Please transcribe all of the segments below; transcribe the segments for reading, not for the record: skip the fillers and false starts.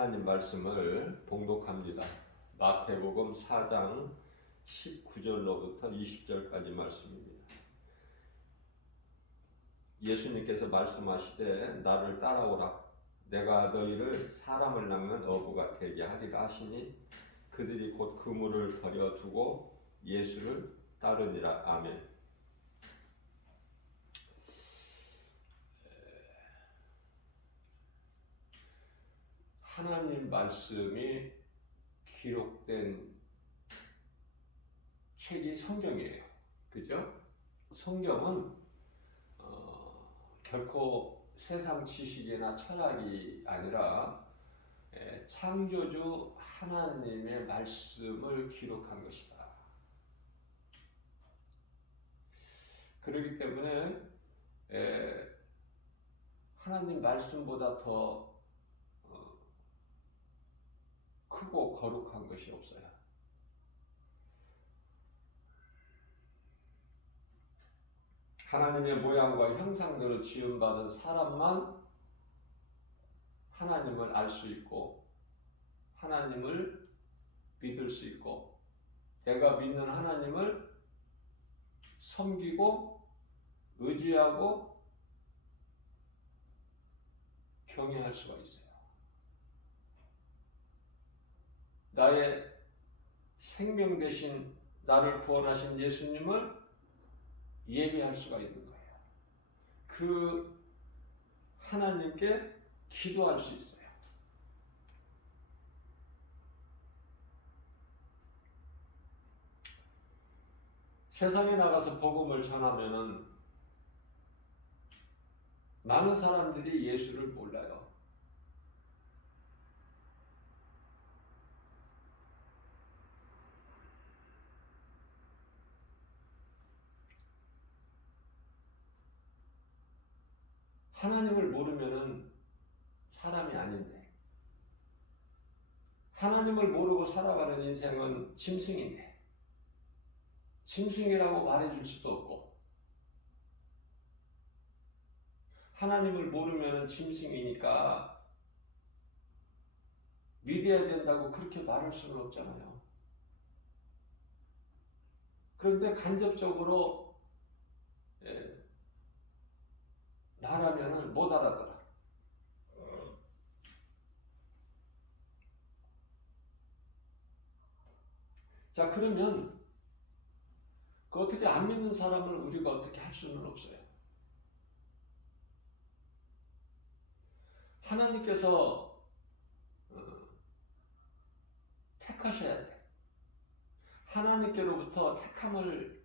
하나님 말씀을 봉독합니다. 마태복음 4장 19절로부터 20절까지 말씀입니다. 예수님께서 말씀하시되 나를 따라오라. 내가 너희를 사람을 낚는 어부가 되게 하리라 하시니 그들이 곧 그물을 버려두고 예수를 따르니라. 아멘. 하나님 말씀이 기록된 책이 성경이에요. 그죠? 성경은 결코 세상 지식이나 철학이 아니라 창조주 하나님의 말씀을 기록한 것이다. 그렇기 때문에 하나님 말씀보다 더 크고 거룩한 것이 없어요. 하나님의 모양과 형상대로 지음받은 사람만 하나님을 알 수 있고 하나님을 믿을 수 있고 내가 믿는 하나님을 섬기고 의지하고 경외할 수가 있어요. 나의 생명 되신 나를 구원하신 예수님을 예배할 수가 있는 거예요. 그 하나님께 기도할 수 있어요. 세상에 나가서 복음을 전하면은 많은 사람들이 예수를 몰라요. 하나님을 모르면은 사람이 아닌데, 하나님을 모르고 살아가는 인생은 짐승인데, 짐승이라고 말해줄 수도 없고, 하나님을 모르면은 짐승이니까 믿어야 된다고 그렇게 말할 수는 없잖아요. 그런데 간접적으로 말하면은 못 알아들어. 자, 그러면 그 어떻게 안 믿는 사람을 우리가 어떻게 할 수는 없어요. 하나님께서 택하셔야 돼. 하나님께로부터 택함을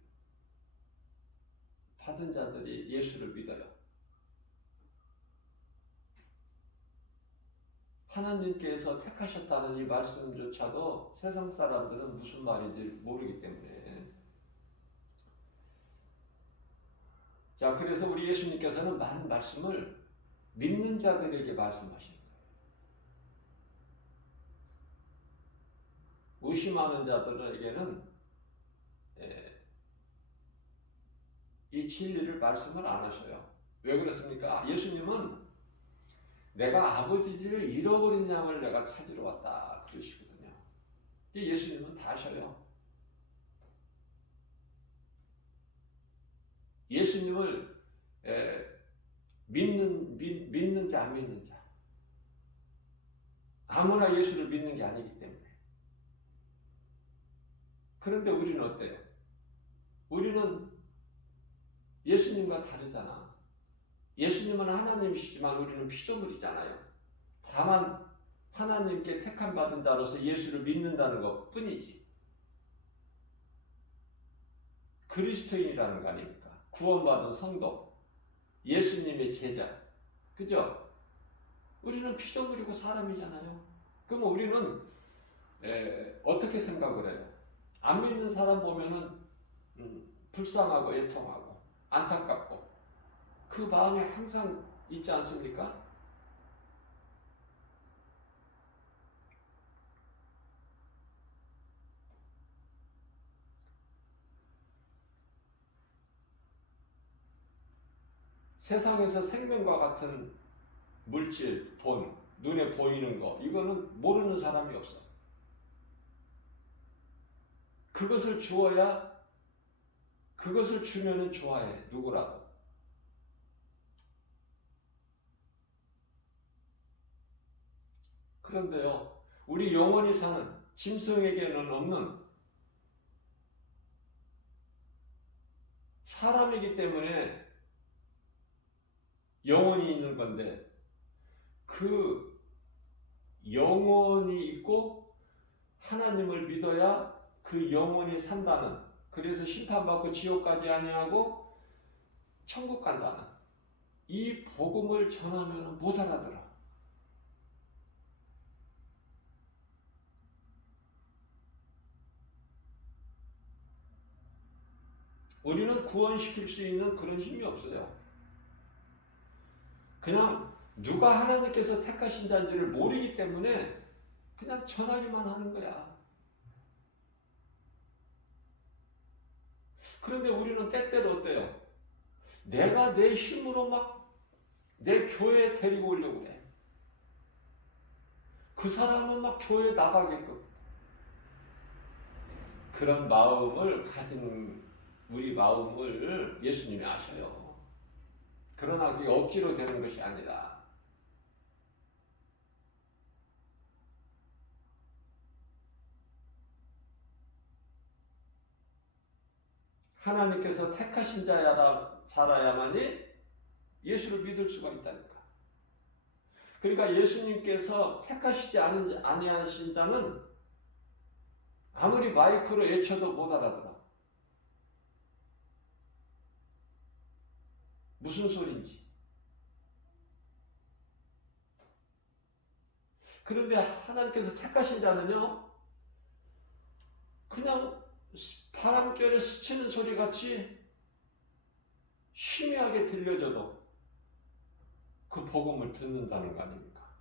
받은 자들이 예수를 믿어요. 하나님께서 택하셨다는 이 말씀조차도 세상 사람들은 무슨 말인지 모르기 때문에. 자, 그래서 우리 예수님께서는 많은 말씀을 믿는 자들에게 말씀하십니다. 의심하는 자들에게는 이 진리를 말씀을 안 하셔요. 왜 그렇습니까? 예수님은 내가 아버지 집에 잃어버린 양을 내가 찾으러 왔다 그러시거든요. 예수님은 다 아셔요. 예수님을 믿는 자, 안 믿는 자. 아무나 예수를 믿는 게 아니기 때문에. 그런데 우리는 어때요? 우리는 예수님과 다르잖아. 예수님은 하나님이시지만 우리는 피조물이잖아요. 다만 하나님께 택함 받은 자로서 예수를 믿는다는 것 뿐이지. 그리스도인이라는 거 아닙니까? 구원받은 성도, 예수님의 제자, 그죠? 우리는 피조물이고 사람이잖아요. 그럼 우리는 어떻게 생각을 해요? 안 믿는 사람 보면은 불쌍하고 애통하고 안타깝고 그 마음이 항상 있지 않습니까? 세상에서 생명과 같은 물질, 돈, 눈에 보이는 거, 이거는 모르는 사람이 없어. 그것을 주어야, 그것을 주면은 좋아해, 누구라도. 그런데요, 우리 영원히 사는 짐승에게는 없는 사람이기 때문에 영혼이 있는 건데, 그 영혼이 있고 하나님을 믿어야 그 영혼이 산다는, 그래서 심판받고 지옥까지 아니하고 천국 간다는 이 복음을 전하면 못 알아들어. 우리는 구원시킬 수 있는 그런 힘이 없어요. 그냥 누가 하나님께서 택하신 자인지를 모르기 때문에 그냥 전하기만 하는 거야. 그런데 우리는 때때로 어때요? 내가 내 힘으로 막 내 교회에 데리고 오려고 그래. 그 사람은 막 교회에 나가게끔. 그런 마음을 가진 우리 마음을 예수님이 아셔요. 그러나 그게 억지로 되는 것이 아니라 하나님께서 택하신 자라야만이 예수를 믿을 수가 있다니까. 그러니까 예수님께서 택하시지 아니하신 자는 아무리 마이크로 외쳐도 못 알아들어. 무슨 소린지. 그런데 하나님께서 택하신 자는요, 그냥 바람결에 스치는 소리 같이 희미하게 들려져도 그 복음을 듣는다는 거 아닙니까?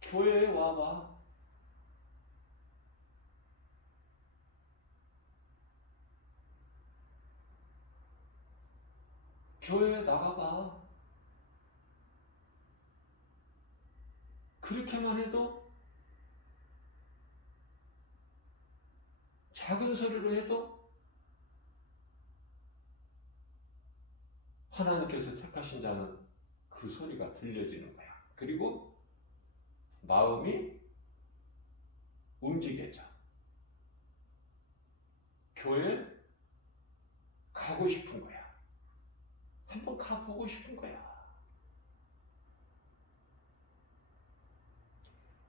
교회에 와봐. 교회에 나가봐. 그렇게만 해도, 작은 소리로 해도 하나님께서 택하신 자는 그 소리가 들려지는 거야. 그리고 마음이 움직여져. 교회 가고 싶은 거야. 한번 가보고 싶은 거야.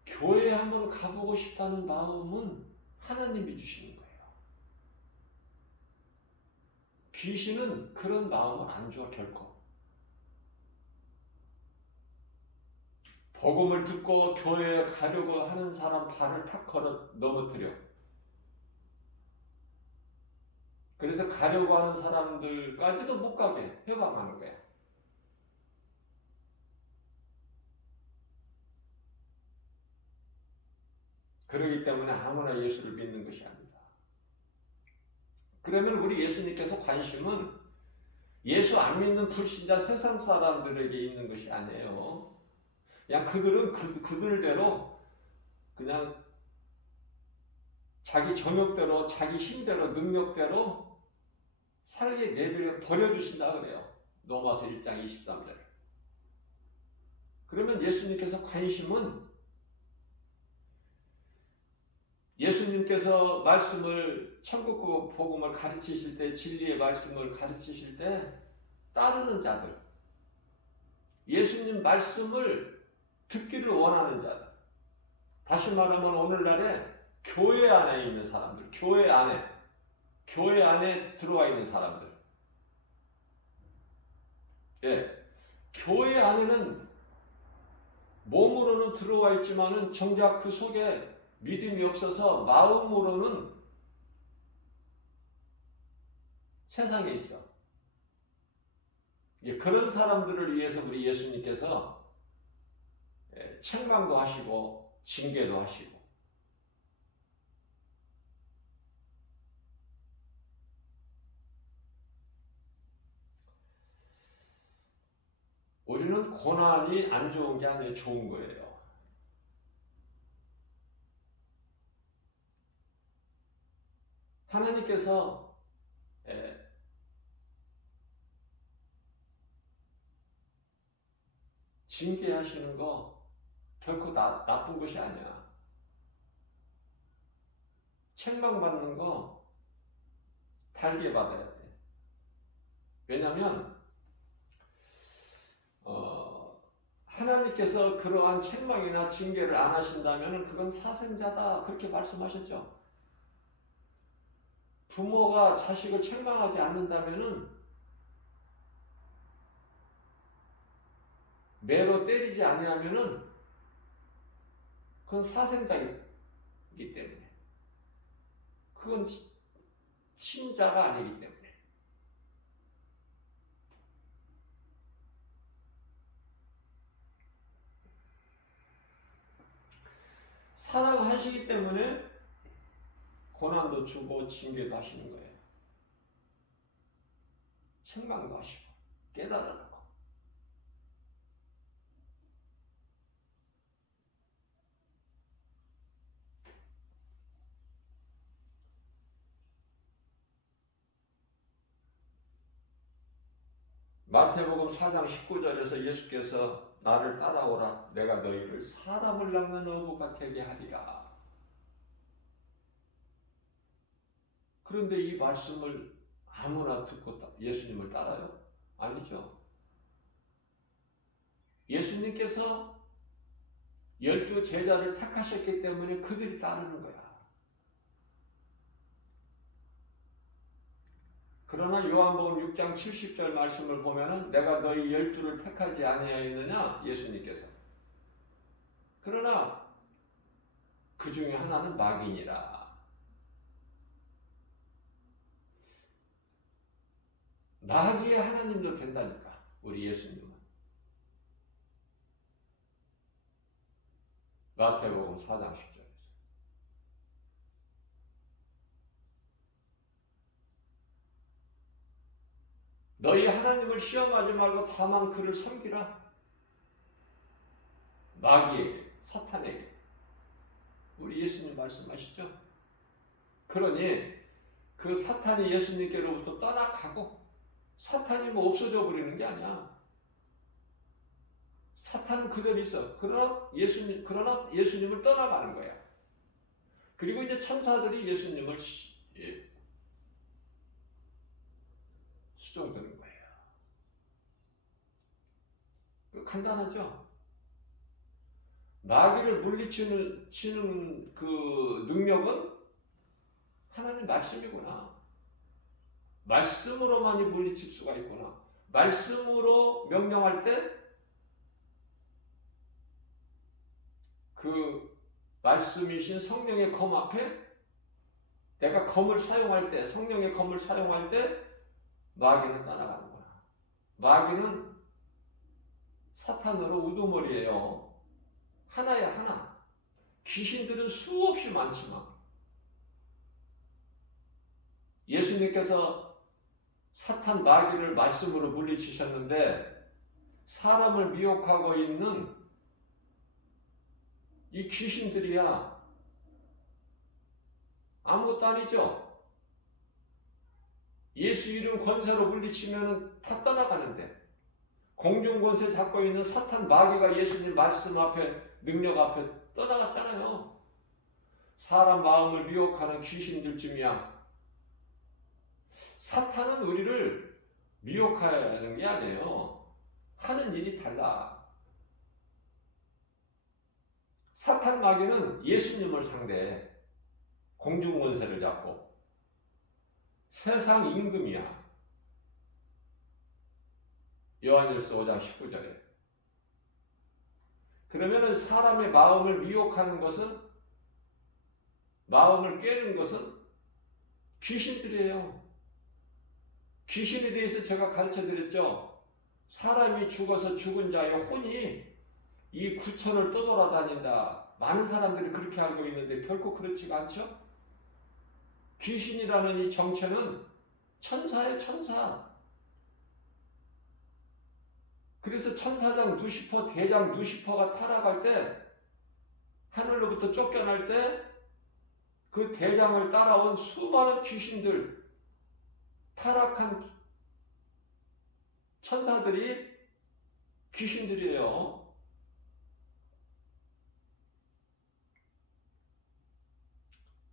교회에 한번 가보고 싶다는 마음은 하나님이 주시는 거예요. 귀신은 그런 마음을 안 줘, 결코. 복음을 듣고 교회에 가려고 하는 사람 발을 탁 걸어 넘어뜨려. 그래서 가려고 하는 사람들까지도 못 가게 해방하는 거야. 그러기 때문에 아무나 예수를 믿는 것이 아니다. 그러면 우리 예수님께서 관심은 예수 안 믿는 불신자 세상 사람들에게 있는 것이 아니에요. 그냥 그들은 그들대로 그냥 자기 정욕대로, 자기 힘대로, 능력대로 살게 내버려 버려주신다 그래요. 로마서 1장 23절. 그러면 예수님께서 관심은 예수님께서 말씀을 천국 복음을 가르치실 때, 진리의 말씀을 가르치실 때 따르는 자들, 예수님 말씀을 듣기를 원하는 자들, 다시 말하면 오늘날에 교회 안에 있는 사람들, 교회 안에 들어와 있는 사람들, 예, 교회 안에는 몸으로는 들어와 있지만은 정작 그 속에 믿음이 없어서 마음으로는 세상에 있어. 그런 사람들을 위해서 우리 예수님께서 책망도 하시고 징계도 하시고, 그러면 고난이 안 좋은 게 아니에요. 좋은 거예요. 하나님께서 징계하시는 거 결코 나쁜 것이 아니야. 책망받는 거 달게 받아야 돼. 왜냐하면 하나님께서 그러한 책망이나 징계를 안 하신다면 그건 사생자다 그렇게 말씀하셨죠. 부모가 자식을 책망하지 않는다면 매로 때리지 아니하면은 그건 사생자이기 때문에 그건 친자가 아니기 때문에 사랑하시기 때문에 고난도 주고 징계도 하시는 거예요. 책망도 하시고 깨달으라고. 마태복음 4장 19절에서 예수께서 나를 따라오라 내가 너희를 사람을 낚는 어부가 되게 하리라. 그런데 이 말씀을 아무나 듣고 예수님을 따라요? 아니죠. 예수님께서 12 제자를 택하셨기 때문에 그들이 따르는 거야. 그러나 요한복음 6장 70절 말씀을 보면은 내가 너희 12를 택하지 아니하였느냐? 예수님께서. 그러나 그 중에 하나는 마귀니라. 마귀의 하나님도 된다니까. 우리 예수님은. 마태복음 4장 10절에서. 너희 하나님을 시험하지 말고 다만 그를 섬기라. 마귀에게, 사탄에게. 우리 예수님 말씀하시죠? 그러니 그 사탄이 예수님께로부터 떠나가고 사탄이 뭐 없어져 버리는 게 아니야. 사탄은 그대로 있어. 그러나 예수님을 떠나가는 거야. 그리고 이제 천사들이 예수님을 수종드는 거예요. 간단하죠? 마귀를 물리치는 그 능력은 하나님 말씀이구나. 말씀으로만이 물리칠 수가 있구나. 말씀으로 명령할 때 그 말씀이신 성령의 검 앞에 내가 검을 사용할 때, 성령의 검을 사용할 때 마귀는 떠나가는 거야. 마귀는 사탄으로 우두머리예요. 하나야 하나. 귀신들은 수없이 많지만 예수님께서 사탄 마귀를 말씀으로 물리치셨는데 사람을 미혹하고 있는 이 귀신들이야 아무것도 아니죠. 예수 이름 권세로 물리치면 다 떠나가는데 공중 권세 잡고 있는 사탄 마귀가 예수님 말씀 앞에 능력 앞에 떠나갔잖아요. 사람 마음을 미혹하는 귀신들쯤이야. 사탄은 우리를 미혹하는 게 아니에요. 하는 일이 달라. 사탄 마귀는 예수님을 상대해 공중 권세를 잡고 세상 임금이야. 요한일서 5장 19절에. 그러면은 사람의 마음을 미혹하는 것은, 마음을 깨는 것은 귀신들이에요. 귀신에 대해서 제가 가르쳐 드렸죠. 사람이 죽어서 죽은 자의 혼이 이 구천을 떠돌아다닌다. 많은 사람들이 그렇게 알고 있는데 결코 그렇지가 않죠. 귀신이라는 이 정체는 천사예요, 천사. 그래서 천사장 누시퍼, 대장 누시퍼가 타락할 때, 하늘로부터 쫓겨날 때, 그 대장을 따라온 수많은 귀신들, 타락한 천사들이 귀신들이에요.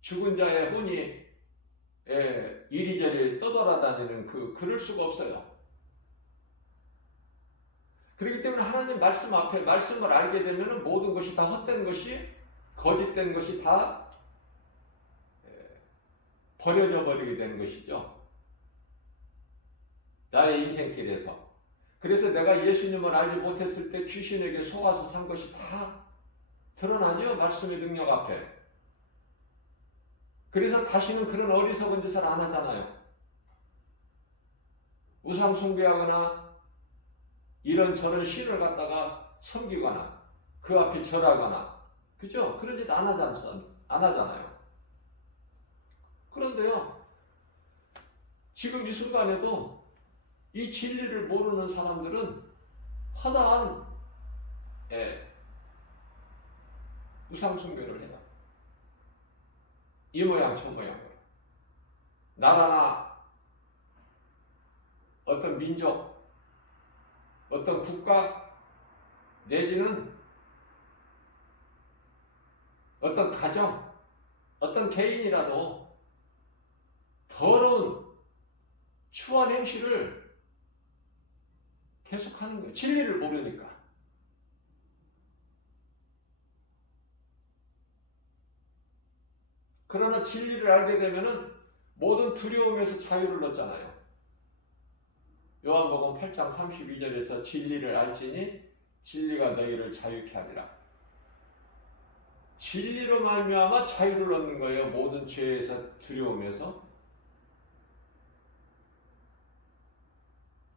죽은 자의 혼이 이리저리 떠돌아다니는 그럴 수가 없어요. 그렇기 때문에 하나님 말씀 앞에 말씀을 알게 되면 모든 것이 다 헛된 것이, 거짓된 것이 다 버려져 버리게 되는 것이죠. 나의 인생길에서. 그래서 내가 예수님을 알지 못했을 때 귀신에게 속아서 산 것이 다 드러나죠. 말씀의 능력 앞에. 그래서 다시는 그런 어리석은 짓을 안 하잖아요. 우상 숭배하거나 이런저런 신을 갖다가 섬기거나 그 앞에 절하거나, 그죠? 그런 짓 안 하잖아요. 그런데요, 지금 이 순간에도 이 진리를 모르는 사람들은 허다한 우상 숭배를 해요. 이 모양 저 모양으로. 나라나 어떤 민족, 어떤 국가, 내지는 어떤 가정, 어떤 개인이라도 더러운 추한 행실을 계속하는 거예요. 진리를 모르니까. 그러나 진리를 알게 되면은 모든 두려움에서 자유를 얻잖아요. 요한복음 8장 32절에서 진리를 알지니 진리가 너희를 자유케 하리라. 진리로 말미암아 자유를 얻는 거예요. 모든 죄에서, 두려움에서.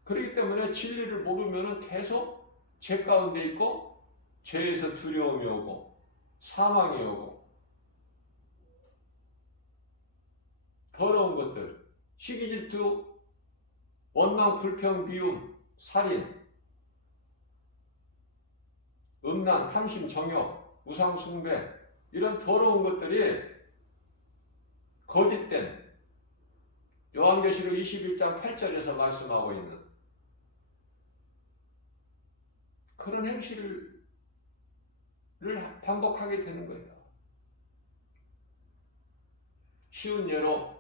그렇기 때문에 진리를 모르면 계속 죄 가운데 있고 죄에서 두려움이 오고 사망이 오고 더러운 것들, 시기 질투, 원망, 불평, 미움, 살인, 음란, 탐심, 정욕, 우상 숭배, 이런 더러운 것들이 거짓된 요한계시록 21장 8절에서 말씀하고 있는 그런 행실을 반복하게 되는 거예요. 쉬운 예로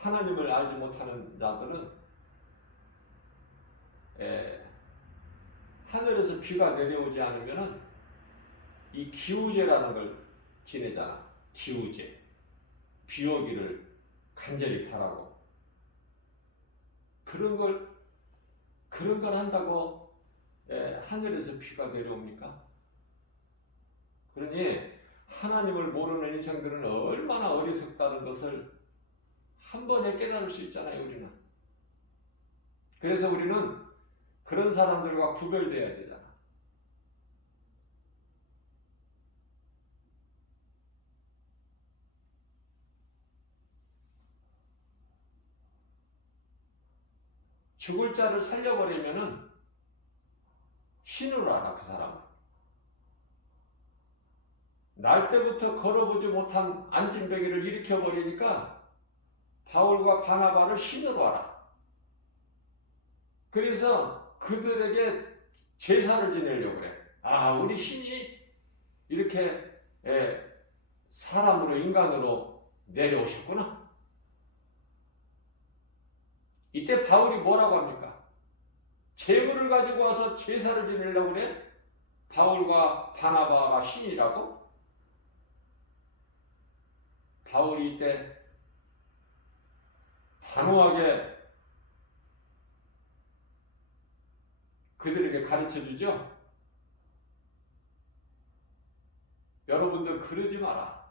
하나님을 알지 못하는 자들은 하늘에서 비가 내려오지 않으면 이 기우제라는 걸 지내잖아. 기우제. 비 오기를 간절히 바라고. 그런 걸 한다고 하늘에서 비가 내려옵니까? 그러니 하나님을 모르는 인생들은 얼마나 어리석다는 것을 한 번에 깨달을 수 있잖아요, 우리는. 그래서 우리는 그런 사람들과 구별돼야 되잖아. 죽을 자를 살려버리면은 신으로 알아, 그 사람은. 날 때부터 걸어보지 못한 안진뱅이를 일으켜버리니까 바울과 바나바를 신으로 알아. 그래서 그들에게 제사를 지내려고 그래. 아, 우리 신이 이렇게 사람으로, 인간으로 내려오셨구나. 이때 바울이 뭐라고 합니까? 재물을 가지고 와서 제사를 지내려고 그래? 바울과 바나바가 신이라고? 바울이 이때 단호하게 그들에게 가르쳐 주죠. 여러분들 그러지 마라.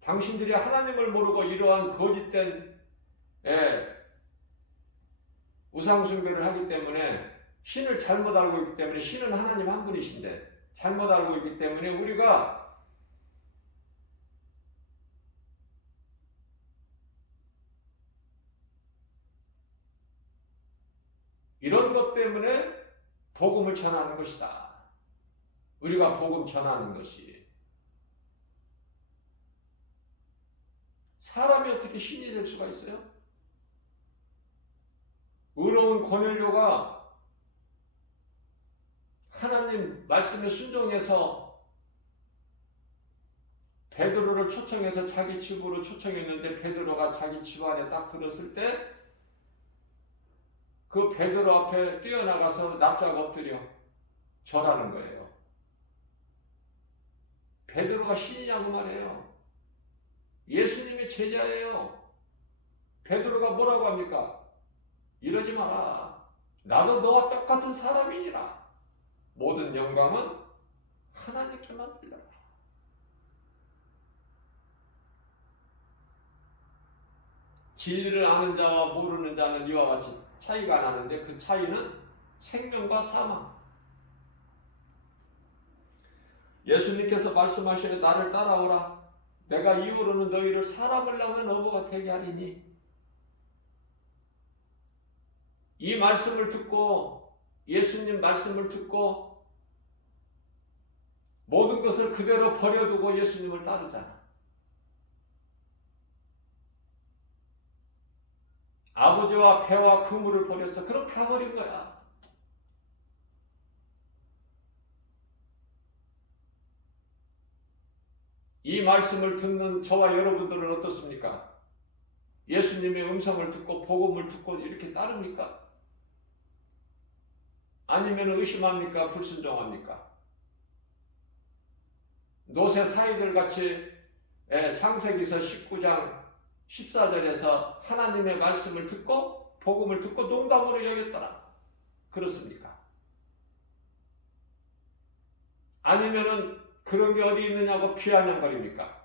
당신들이 하나님을 모르고 이러한 거짓된 우상 숭배를 하기 때문에, 신을 잘못 알고 있기 때문에, 신은 하나님 한 분이신데 잘못 알고 있기 때문에 우리가 이런 것 때문에 복음을 전하는 것이다. 우리가 복음 전하는 것이. 사람이 어떻게 신이 될 수가 있어요? 의로운 고넬료가 하나님 말씀에 순종해서 베드로를 초청해서 자기 집으로 초청했는데 베드로가 자기 집안에 딱 들었을 때 그 베드로 앞에 뛰어나가서 납작 엎드려 절하는 거예요. 베드로가 신이냐고 말해요. 예수님의 제자예요. 베드로가 뭐라고 합니까? 이러지 마라. 나도 너와 똑같은 사람이니라. 모든 영광은 하나님께만 빌려라. 진리를 아는 자와 모르는 자는 이와 같이 차이가 나는데 그 차이는 생명과 사망. 예수님께서 말씀하시되 나를 따라오라. 내가 이후로는 너희를 사람을 낳는 어부가 되게 하리니. 이 말씀을 듣고 예수님 말씀을 듣고 모든 것을 그대로 버려두고 예수님을 따르잖아. 아버지와 배와 그물을 버려서 그럼 다 버린 거야. 이 말씀을 듣는 저와 여러분들은 어떻습니까? 예수님의 음성을 듣고 복음을 듣고 이렇게 따릅니까? 아니면 의심합니까? 불순종합니까? 노새 사이들 같이 창세기서 19장 14절에서 하나님의 말씀을 듣고 복음을 듣고 농담으로 여겼더라. 그렇습니까? 아니면은 그런 게 어디 있느냐고 피하냥거립니까?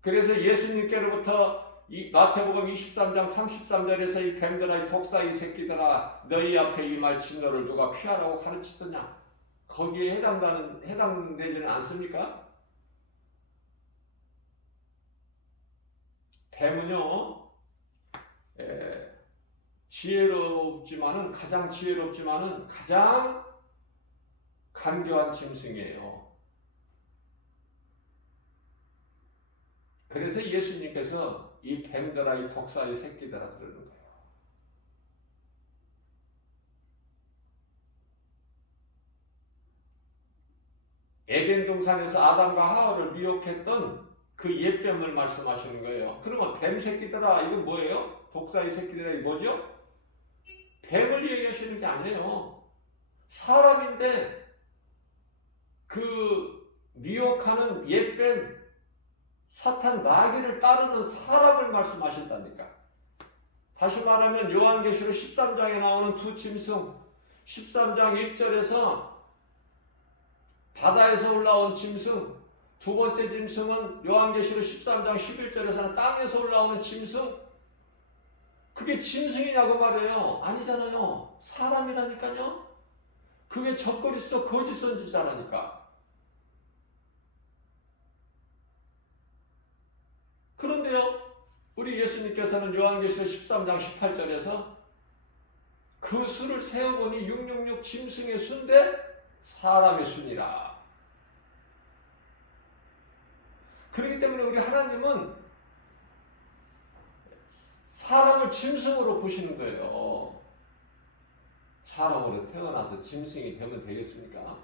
그래서 예수님께로부터 이 마태복음 23장 33절에서 이 뱀들아 이 독사 이 새끼들아 너희 앞에 이 말 진노를 누가 피하라고 가르치더냐? 거기에 해당되지는 않습니까? 뱀은요, 가장 지혜롭지만은 가장 간교한 짐승이에요. 그래서 예수님께서 이 뱀들아 이 독사 이 새끼들아 그러는 거예요. 에덴 동산에서 아담과 하와를 미혹했던 그 옛뱀을 말씀하시는 거예요. 그러면 뱀 새끼들아 이건 뭐예요? 독사의 새끼들아 이게 뭐죠? 뱀을 얘기하시는 게 아니에요. 사람인데 그 미혹하는 옛뱀 사탄 마귀를 따르는 사람을 말씀하신다니까. 다시 말하면 요한계시록 13장에 나오는 두 짐승 13장 1절에서 바다에서 올라온 짐승, 두 번째 짐승은 요한계시록 13장 11절에서는 땅에서 올라오는 짐승. 그게 짐승이냐고 말해요. 아니잖아요. 사람이라니까요. 그게 적그리스도 거짓 선지자라니까. 그런데요, 우리 예수님께서는 요한계시록 13장 18절에서 그 수를 세어보니 666 짐승의 수인데 사람의 수니라. 그렇기 때문에 우리 하나님은 사람을 짐승으로 보시는 거예요. 사람으로 태어나서 짐승이 되면 되겠습니까?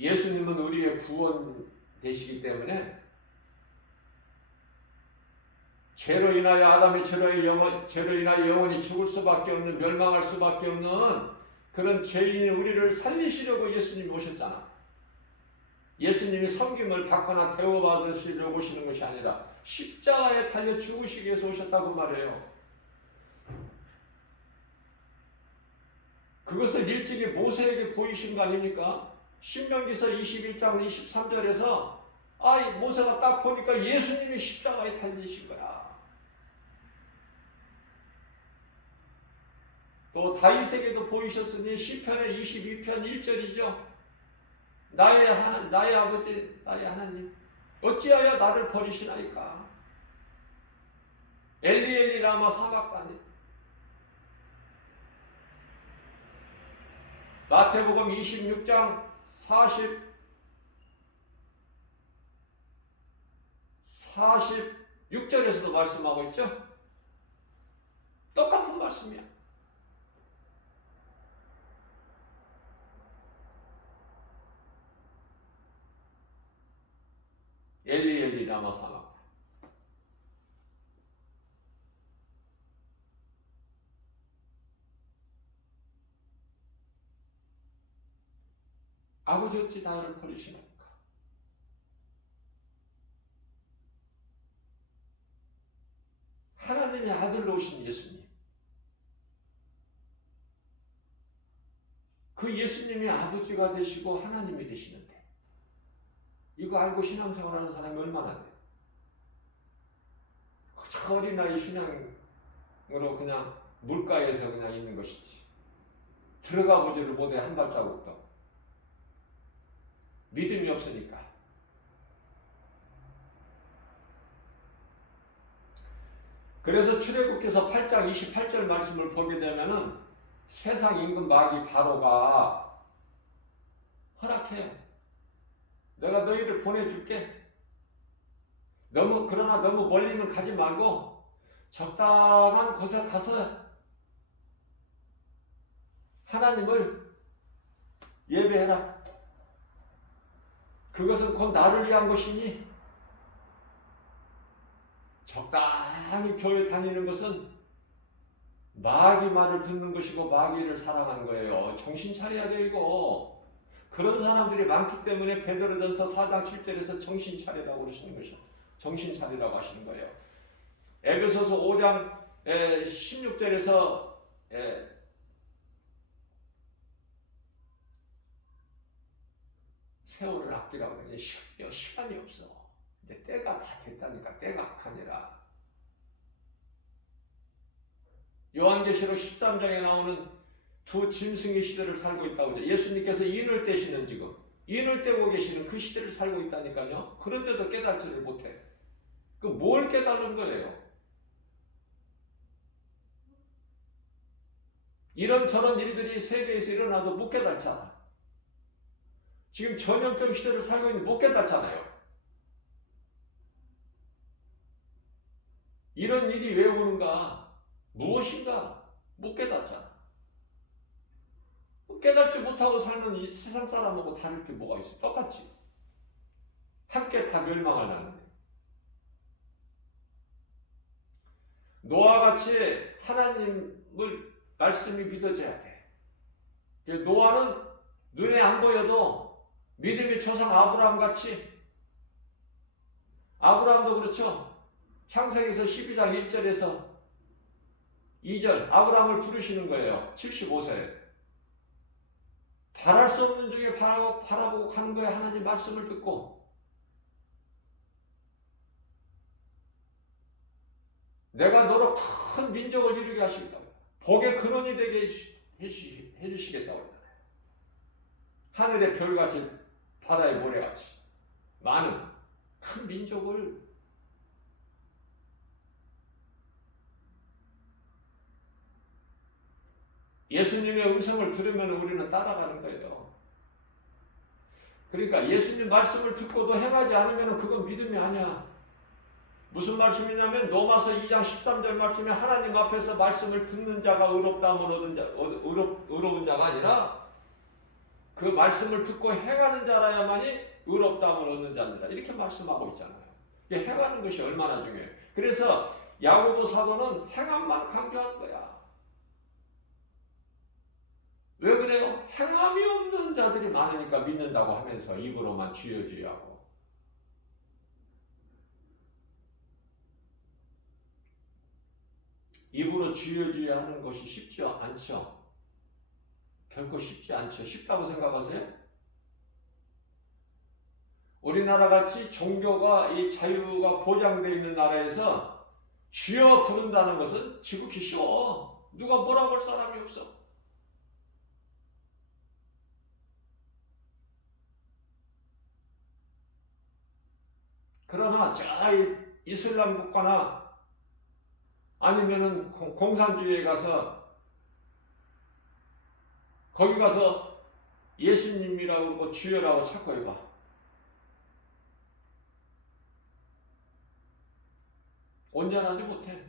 예수님은 우리의 구원 되시기 때문에 죄로 인하여 아담의 죄로 인하여 영원히 죽을 수밖에 없는 멸망할 수밖에 없는 그런 죄인인 우리를 살리시려고 예수님이 오셨잖아. 예수님이 섬김을 받거나 대우받으시려고 오시는 것이 아니라 십자가에 달려 죽으시기 위해서 오셨다고 말해요. 그것을 일찍이 모세에게 보이신 거 아닙니까? 신명기서 21장 23절에서 모세가 딱 보니까 예수님이 십자가에 달리신 거야. 또 다윗에게도 보이셨으니 시편의 22편 1절이죠. 나의 아버지 나의 하나님 어찌하여 나를 버리시나이까. 엘리 엘리 라마 사박다니. 마태복음 26장 46절에서도 말씀하고 있죠. 똑같은 말씀이야. 엘리 엘리 라마 사박다니. 아버지 어찌 나를 버리시나이까. 하나님의 아들로 오신 예수님. 그 예수님이 아버지가 되시고 하나님이 되시는데 이거 알고 신앙생활하는 사람이 얼마나 돼요? 저 어린아이 신앙으로 그냥 물가에서 그냥 있는 것이지. 들어가 보지를 못해 한 발자국도. 믿음이 없으니까. 그래서 출애굽기서 8장 28절 말씀을 보게 되면은 세상 임금 마귀 바로가 허락해요. 내가 너희를 보내줄게. 그러나 너무 멀리는 가지 말고 적당한 곳에 가서 하나님을 예배해라. 그것은 곧 나를 위한 것이니 적당히 교회 다니는 것은 마귀 말을 듣는 것이고 마귀를 사랑하는 거예요. 정신 차려야 돼요 이거. 그런 사람들이 많기 때문에 베드로전서 4장 7절에서 정신 차리라고 그러시는 것이죠. 정신 차리라고 하시는 거예요. 에베소서 5장 16절에서 세월을 아끼라고 그러니 시간이 없어. 이제 때가 다 됐다니까. 때가 악하니라. 요한계시록 13장에 나오는 두 짐승의 시대를 살고 있다고 하죠. 예수님께서 인을 떼시는 지금 인을 떼고 계시는 그 시대를 살고 있다니까요. 그런데도 깨닫지를 못해. 그 뭘 깨달은 거예요? 이런저런 일들이 세계에서 일어나도 못 깨닫잖아. 지금 전염병 시대를 살고 있는 못 깨닫잖아요. 이런 일이 왜 오는가? 무엇인가? 못 깨닫잖아. 깨닫지 못하고 살면 이 세상 사람하고 다를 게 뭐가 있어? 똑같지. 함께 다 멸망을 하는데. 노아와 같이 하나님을 말씀이 믿어져야 돼. 노아는 눈에 안 보여도 믿음의 조상 아브라함 같이, 아브라함도 그렇죠. 창세기에서 12장 1절에서 2절 아브라함을 부르시는 거예요. 75세. 바랄 수 없는 중에 바라보고 가는 거예요. 하나님 말씀을 듣고. 내가 너로 큰 민족을 이루게 하시겠다고. 복의 근원이 되게 해주시겠다고 했잖아요. 하늘의 별같이 바다의 모래같이 많은 큰 민족을 예수님의 음성을 들으면 우리는 따라가는 거예요. 그러니까 예수님 말씀을 듣고도 행하지 않으면 그건 믿음이 아니야. 무슨 말씀이냐면 로마서 2장 13절 말씀에 하나님 앞에서 말씀을 듣는 자가 의로운 자가 아니라 그 말씀을 듣고 행하는 자라야만이 의롭다함을 얻는 자니라. 이렇게 말씀하고 있잖아요. 행하는 것이 얼마나 중요해요. 그래서 야고보 사도는 행함만 강조하는 거야. 왜 그래요? 행함이 없는 자들이 많으니까 믿는다고 하면서 입으로만 주여 주여 하고. 입으로 주여 주여 하는 것이 쉽지 않죠. 결코 쉽지 않죠. 쉽다고 생각하세요? 우리나라 같이 종교가 이 자유가 보장되어 있는 나라에서 주여 부른다는 것은 지극히 쉬워. 누가 뭐라고 할 사람이 없어. 그러나 저 이슬람 국가나 아니면은 공산주의에 가서 거기 가서 예수님이라고 그러고 주여라고 찾고 해봐. 온전하지 못해.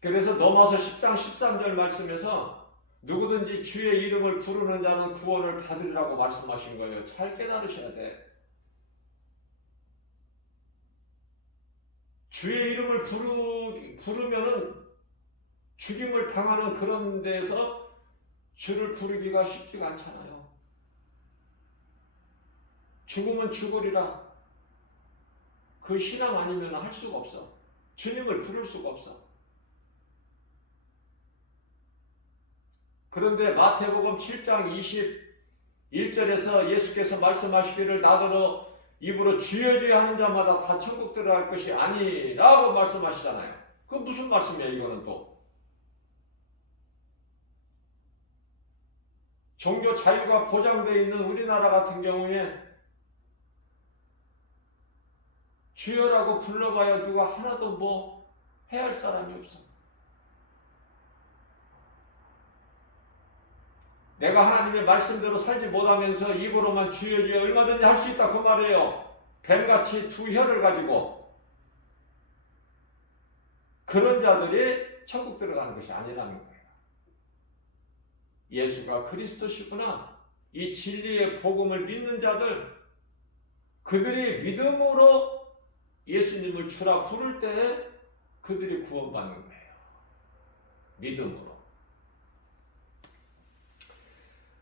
그래서 로마서 10장 13절 말씀에서 누구든지 주의 이름을 부르는 자는 구원을 받으리라고 말씀하신 거예요. 잘 깨달으셔야 돼. 주의 이름을 부르면은 죽임을 당하는 그런 데서 주를 부르기가 쉽지가 않잖아요. 죽으면 죽으리라. 그 신앙 아니면 할 수가 없어. 주님을 부를 수가 없어. 그런데 마태복음 7장 21절에서 예수께서 말씀하시기를 나더러 입으로 주여 주여 하는 자마다 다 천국 들어갈 것이 아니라고 말씀하시잖아요. 그 무슨 말씀이에요 이거는 또. 종교 자유가 보장되어 있는 우리나라 같은 경우에 주여라고 불러봐야 누가 하나도 뭐 해야 할 사람이 없어. 내가 하나님의 말씀대로 살지 못하면서 입으로만 주여 주여 얼마든지 할 수 있다 그 말이에요. 뱀같이 두 혀를 가지고 그런 자들이 천국 들어가는 것이 아니라는 거예요. 예수가 그리스도시구나. 이 진리의 복음을 믿는 자들, 그들이 믿음으로 예수님을 주라 부를 때 그들이 구원받는 거예요. 믿음으로.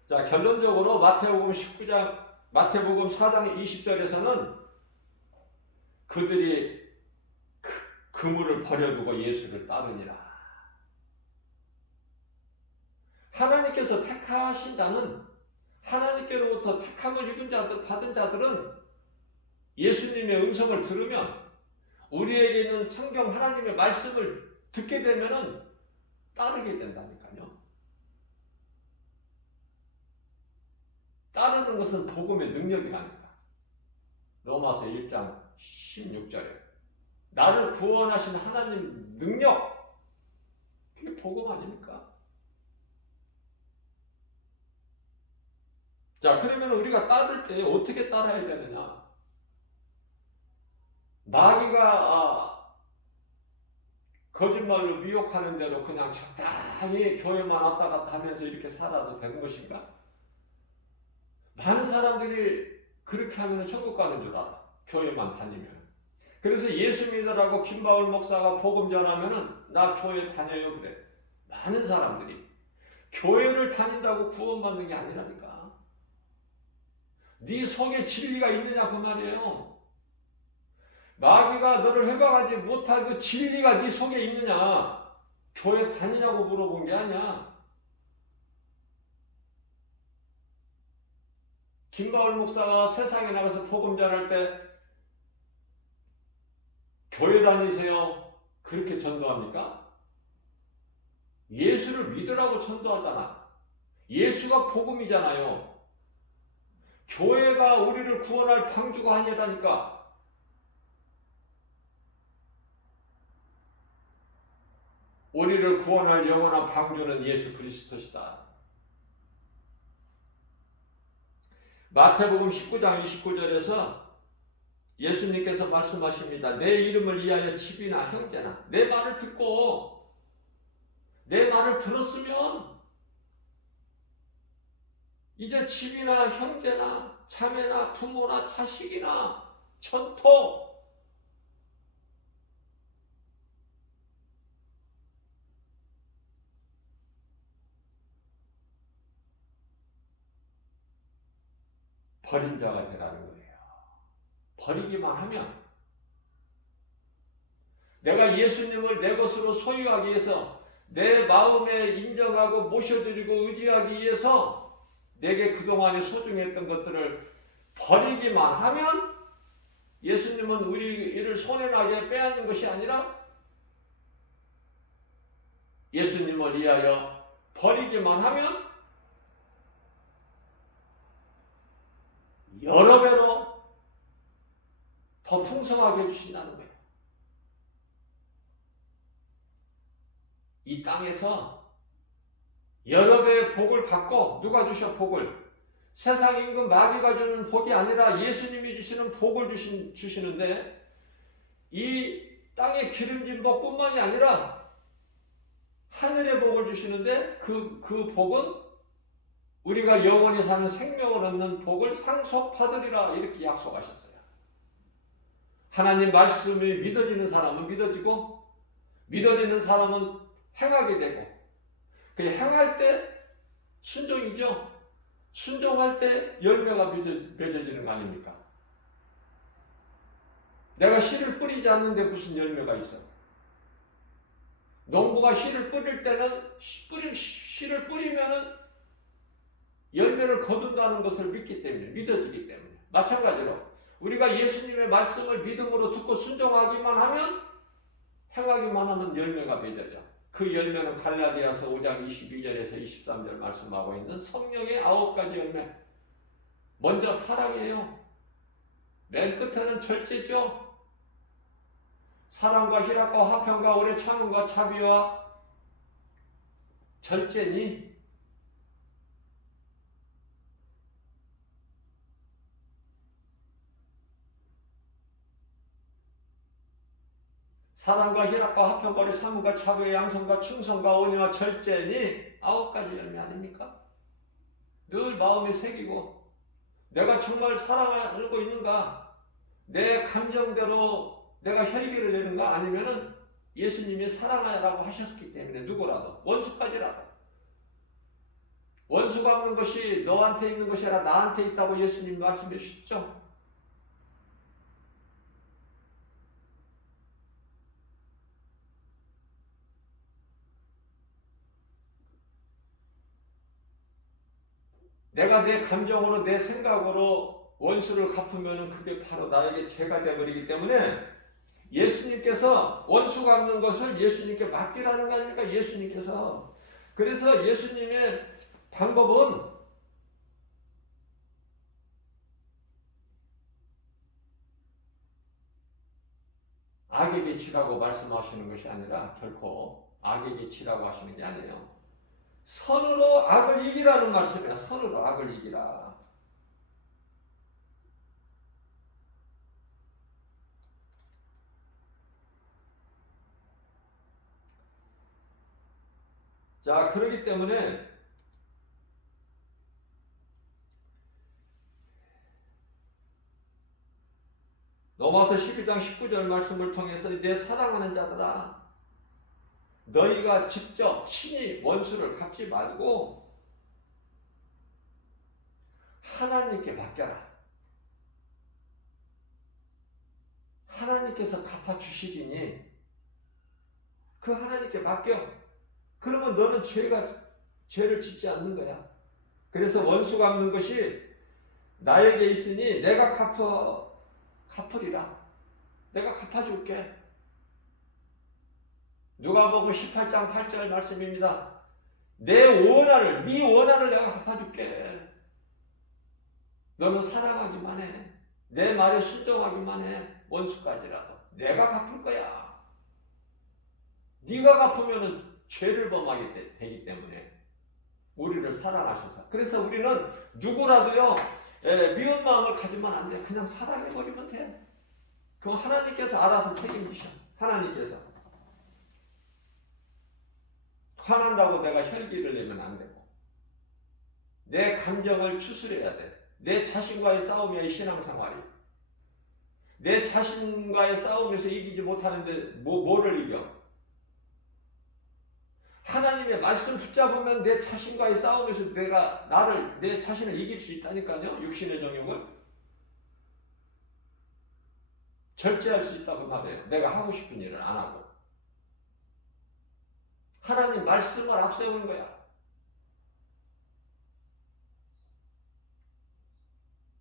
자, 결론적으로 마태복음 4장 20절에서는 그들이 그물을 버려두고 예수를 따르니라. 하나님께서 택하신 자는, 하나님께로부터 택함을 받은 자들은 예수님의 음성을 들으면, 우리에게 있는 성경 하나님의 말씀을 듣게 되면은 따르게 된다니까요. 따르는 것은 복음의 능력이라니까. 로마서 1장 16절에 나를 구원하신 하나님 능력, 그게 복음 아닙니까? 자, 그러면 우리가 따를 때 어떻게 따라야 되느냐? 마귀가 거짓말로 미혹하는 대로 그냥 적당히 교회만 왔다 갔다 하면서 이렇게 살아도 되는 것인가? 많은 사람들이 그렇게 하면 천국 가는 줄 알아. 교회만 다니면. 그래서 예수 믿으라고 김바울 목사가 복음 전하면은 나 교회 다녀요 그래. 많은 사람들이 교회를 다닌다고 구원받는 게 아니라니까. 네 속에 진리가 있느냐 그 말이에요. 마귀가 너를 해방하지 못할 그 진리가 네 속에 있느냐, 교회 다니냐고 물어본 게 아니야. 김바울 목사가 세상에 나가서 복음 전할 때 교회 다니세요 그렇게 전도합니까? 예수를 믿으라고 전도하잖아. 예수가 복음이잖아요. 교회가 우리를 구원할 방주가 아니라니까. 우리를 구원할 영원한 방주는 예수 그리스도시다. 마태복음 19장 29절에서 예수님께서 말씀하십니다. 내 이름을 위하여 집이나 형제나, 내 말을 듣고 내 말을 들었으면 이제 집이나 형제나 자매나 부모나 자식이나 전토, 버린 자가 되라는 거예요. 버리기만 하면, 내가 예수님을 내 것으로 소유하기 위해서, 내 마음에 인정하고 모셔드리고 의지하기 위해서 내게 그동안에 소중했던 것들을 버리기만 하면, 예수님은 우리를 손해나게 빼앗는 것이 아니라 예수님을 위하여 버리기만 하면 여러 배로 더 풍성하게 해주신다는 거예요. 이 땅에서 여러 배의 복을 받고, 누가 주셔 복을? 세상 임금 마귀가 주는 복이 아니라 예수님이 주시는 복을 주시는데, 이 땅의 기름진 복뿐만이 아니라 하늘의 복을 주시는데, 그 복은 우리가 영원히 사는 생명을 얻는 복을 상속받으리라, 이렇게 약속하셨어요. 하나님 말씀이 믿어지는 사람은 믿어지고, 믿어지는 사람은 행하게 되고, 그 행할 때 순종이죠. 순종할 때 열매가 맺어지는 거 아닙니까? 내가 씨를 뿌리지 않는데 무슨 열매가 있어? 농부가 씨를 뿌릴 때는 씨를 뿌리면은 열매를 거둔다는 것을 믿기 때문에, 믿어지기 때문에. 마찬가지로 우리가 예수님의 말씀을 믿음으로 듣고 순종하기만 하면, 행하기만 하면 열매가 맺어져. 그 열매는 갈라디아서 5장 22절에서 23절 말씀하고 있는 성령의 9가지 열매. 먼저 사랑이에요. 맨 끝에는 절제죠. 사랑과 희락과 화평과 오래 참음과 자비와 절제니, 사랑과 희락과 화평과 오래 참음과 자비와 양성과 충성과 온유와 절제니 9가지 열매 아닙니까? 늘 마음에 새기고, 내가 정말 사랑하고 있는가? 내 감정대로 내가 혈기를 내는가? 아니면은 예수님이 사랑하라고 하셨기 때문에, 누구라도, 원수까지라도. 원수 갚는 것이 너한테 있는 것이 아니라 나한테 있다고 예수님 말씀해 주셨죠? 내가 내 감정으로, 내 생각으로 원수를 갚으면 그게 바로 나에게 죄가 되어버리기 때문에, 예수님께서 원수 갚는 것을 예수님께 맡기라는 거 아닙니까? 예수님께서. 그래서 예수님의 방법은 악에게 치라고 말씀하시는 것이 아니라, 결코 악에게 치라고 하시는 게 아니에요. 선으로 악을 이기라는 말씀이야. 선으로 악을 이기라. 자, 그렇기 때문에 로마서 12장 19절 말씀을 통해서, 내 사랑하는 자들아, 너희가 직접 친히 원수를 갚지 말고 하나님께 맡겨라. 하나님께서 갚아주시리니 그 하나님께 맡겨. 그러면 너는 죄를 짓지 않는 거야. 그래서 원수 갚는 것이 나에게 있으니 내가 갚으리라. 내가 갚아줄게. 누가복음 18장 8절 말씀입니다. 네 원한을 내가 갚아줄게. 너는 사랑하기만 해. 내 말에 순종하기만 해. 원수까지라도 내가 갚을 거야. 네가 갚으면 죄를 범하게 되기 때문에 우리를 사랑하셔서. 그래서 우리는 누구라도요, 미운 마음을 가지면 안 돼. 그냥 사랑해버리면 돼. 그럼 하나님께서 알아서 책임지셔. 하나님께서. 화난다고 내가 혈기를 내면 안 되고, 내 감정을 추스려야 돼. 내 자신과의 싸움이야, 이 신앙생활이. 내 자신과의 싸움에서 이기지 못하는데 뭐를 이겨? 하나님의 말씀 붙잡으면 내 자신과의 싸움에서 내 자신을 이길 수 있다니까요. 육신의 정욕을 절제할 수 있다고 말해요. 내가 하고 싶은 일을 안 하고. 하나님 말씀을 앞세우는 거야.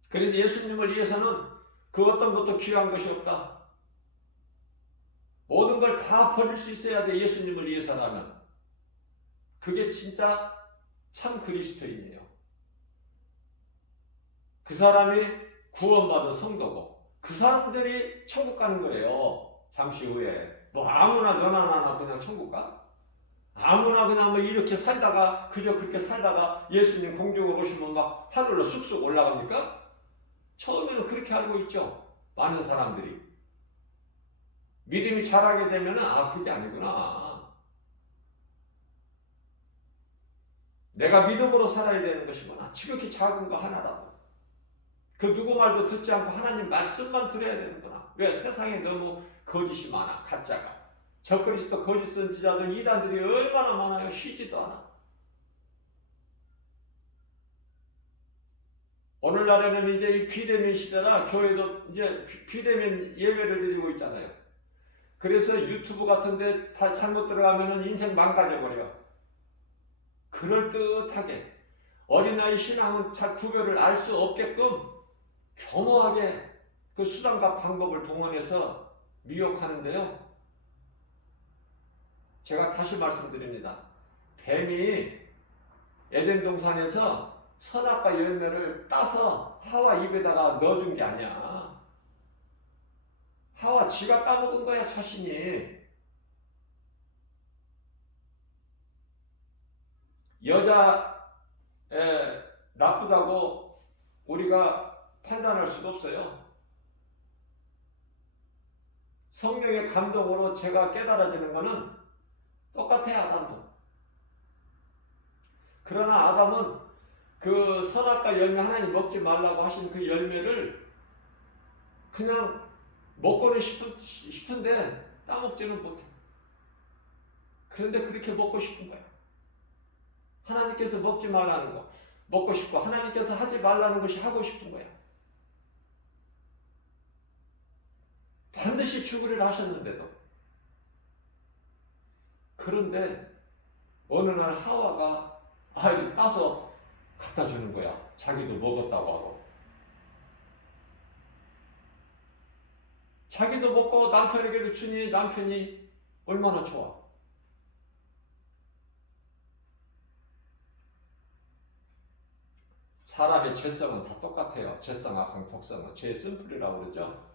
그래서 예수님을 위해서는 그 어떤 것도 귀한 것이 없다. 모든 걸 다 버릴 수 있어야 돼. 예수님을 위해서라면. 그게 진짜 참 그리스도인이에요. 그 사람이 구원받은 성도고, 그 그 사람들이 천국 가는 거예요. 잠시 후에. 뭐 아무나 너나 나나 그냥 천국 가? 아무나 그냥 뭐 이렇게 살다가 그저 그렇게 살다가 예수님 공중으로 오시면 막 하늘로 쑥쑥 올라갑니까? 처음에는 그렇게 알고 있죠. 많은 사람들이. 믿음이 자라게 되면은 그게 아니구나. 내가 믿음으로 살아야 되는 것이구나. 지극히 작은 거 하나라도. 그 누구 말도 듣지 않고 하나님 말씀만 들어야 되는구나. 왜? 세상에 너무 거짓이 많아. 가짜가. 적그리스도 거짓 선지자들 이단들이 얼마나 많아요. 쉬지도 않아. 오늘날에는 이제 이 비대면 시대라 교회도 이제 비대면 예배를 드리고 있잖아요. 그래서 유튜브 같은데 다 잘못 들어가면은 인생 망가져 버려. 그럴듯하게 어린아이 신앙은 잘 구별을 알 수 없게끔 겸허하게 그 수단과 방법을 동원해서 미혹하는데요. 제가 다시 말씀드립니다. 뱀이 에덴 동산에서 선악과 열매를 따서 하와 입에다가 넣어준 게 아니야. 하와 지가 까먹은 거야, 자신이. 여자 나쁘다고 우리가 판단할 수도 없어요. 성령의 감동으로 제가 깨달아지는 것은 똑같아요, 아담도. 그러나 아담은 그 선악과 열매 하나님 먹지 말라고 하신 그 열매를 그냥 먹고는 싶은데 따먹지는 못해. 그런데 그렇게 먹고 싶은 거야. 하나님께서 먹지 말라는 거 먹고 싶고 하나님께서 하지 말라는 것이 하고 싶은 거야. 반드시 죽으리라 하셨는데도. 그런데 어느 날 하와가 아이를 따서 갖다 주는 거야. 자기도 먹었다고 하고. 자기도 먹고 남편에게도 주니 남편이 얼마나 좋아. 사람의 죄성은 다 똑같아요. 죄성, 악성, 독성은 죄의 쓴풀이라고 그러죠.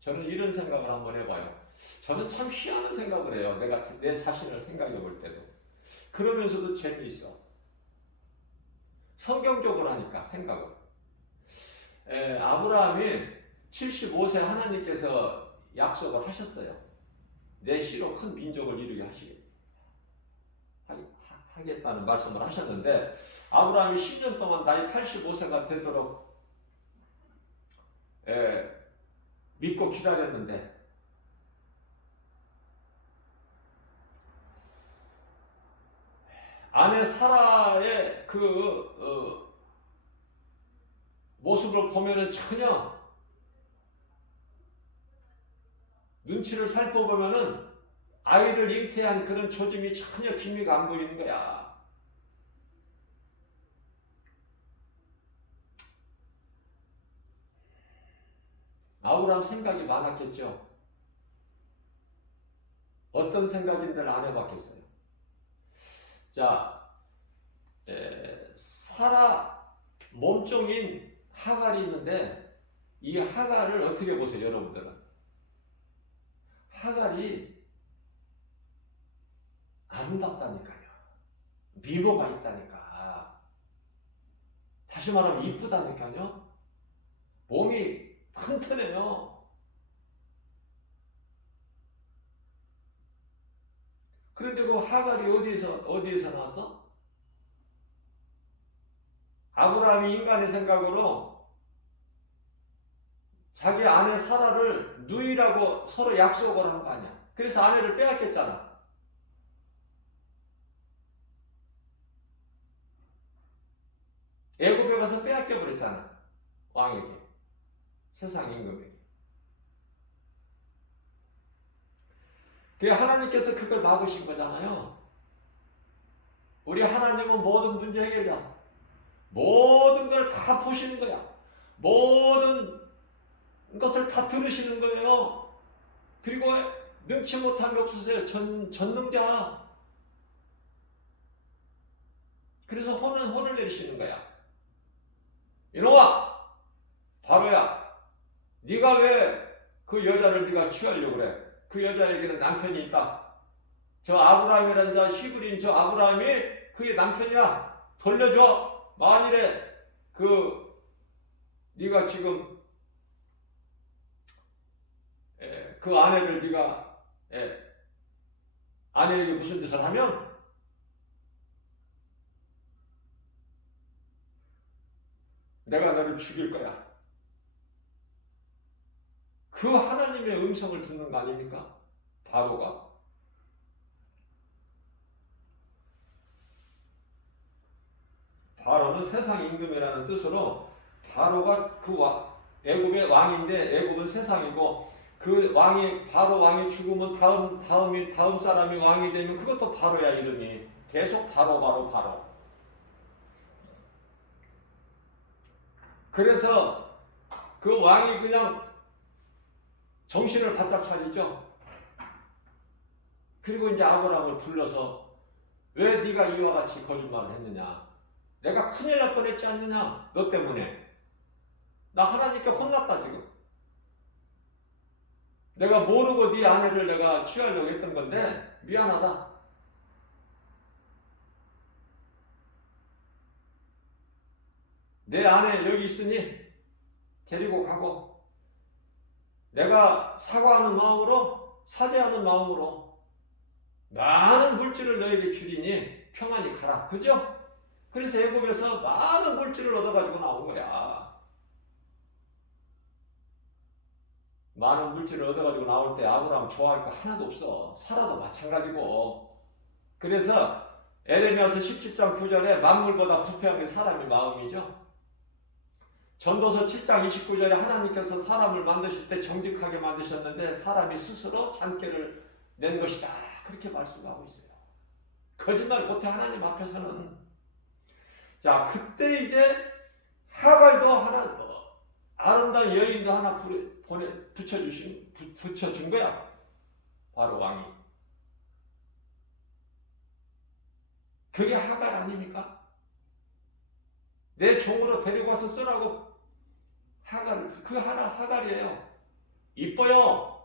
저는 이런 생각을 한번 해봐요. 저는 참 희한한 생각을 해요. 내가 내 자신을 생각해 볼 때도. 그러면서도 재미있어. 성경적으로 하니까 생각을. 아브라함이 75세 하나님께서 약속을 하셨어요. 내 씨로 큰 민족을 이루게 하겠다는 말씀을 하셨는데 아브라함이 10년 동안 나이 85세가 되도록 믿고 기다렸는데 아내 사라의 그 모습을 보면은 전혀 눈치를 살펴보면은 아이를 잉태한 그런 조짐이 전혀 기미가 안 보이는 거야. 아브라함 생각이 많았겠죠. 어떤 생각인들 안 해봤겠어요. 자, 사라 몸종인 하갈이 있는데 이 하갈을 어떻게 보세요, 여러분들은? 하갈이 아름답다니까요. 미모가 있다니까. 다시 말하면 이쁘다니까요. 몸이 튼튼해요. 그런데 그 하갈이 어디에서 나왔어? 아브라함이 인간의 생각으로 자기 아내 사라를 누이라고 서로 약속을 한 거 아니야. 그래서 아내를 빼앗겼잖아. 애굽에 가서 빼앗겨 버렸잖아. 왕에게. 세상 임금에게. 그 하나님께서 그걸 막으신 거잖아요. 우리 하나님은 모든 문제 해결이야. 모든 걸 다 보시는 거야. 모든 것을 다 들으시는 거예요. 그리고 능치 못함이 없으세요. 전능자. 그래서 혼을 내리시는 거야. 이놈아! 바로야. 네가 왜 그 여자를 네가 취하려고 그래? 그 여자에게는 남편이 있다. 저 아브라함이라는 자 히브리인 저 아브라함이 그의 남편이야. 돌려줘. 만일에 네가 지금 그 아내를 네가 아내에게 무슨 짓을 하면 내가 너를 죽일 거야. 그 하나님의 음성을 듣는 거 아닙니까? 바로가. 바로는 세상 임금이라는 뜻으로 바로가 애굽의 왕인데 애굽은 세상이고 그 바로 왕이 죽으면 다음 사람이 왕이 되면 그것도 바로야 이름이. 계속 바로. 그래서 그 왕이 그냥 정신을 바짝 차리죠. 그리고 이제 아브라함을 불러서 왜 네가 이와 같이 거짓말을 했느냐? 내가 큰일 날 뻔했지 않느냐? 너 때문에. 나 하나님께 혼났다 지금. 내가 모르고 네 아내를 내가 취하려고 했던 건데 미안하다. 내 아내 여기 있으니 데리고 가고 내가 사과하는 마음으로 사죄하는 마음으로 많은 물질을 너에게 주리니 평안히 가라. 그죠? 그래서 애굽에서 많은 물질을 얻어가지고 나온 거야. 많은 물질을 얻어가지고 나올 때 아브라함 좋아할 거 하나도 없어. 사라도 마찬가지고. 그래서 에레미야서 17장 9절에 만물보다 부패한 게 사람의 마음이죠. 전도서 7장 29절에 하나님께서 사람을 만드실 때 정직하게 만드셨는데 사람이 스스로 잔꾀를 낸 것이다. 그렇게 말씀하고 있어요. 거짓말 못해 하나님 앞에서는. 자, 그때 이제 하갈도 하나 더 아름다운 여인도 하나 붙여준 거야. 바로 왕이. 그게 하갈 아닙니까? 내 종으로 데리고 와서 쓰라고 그 하나 하갈이에요. 이뻐요.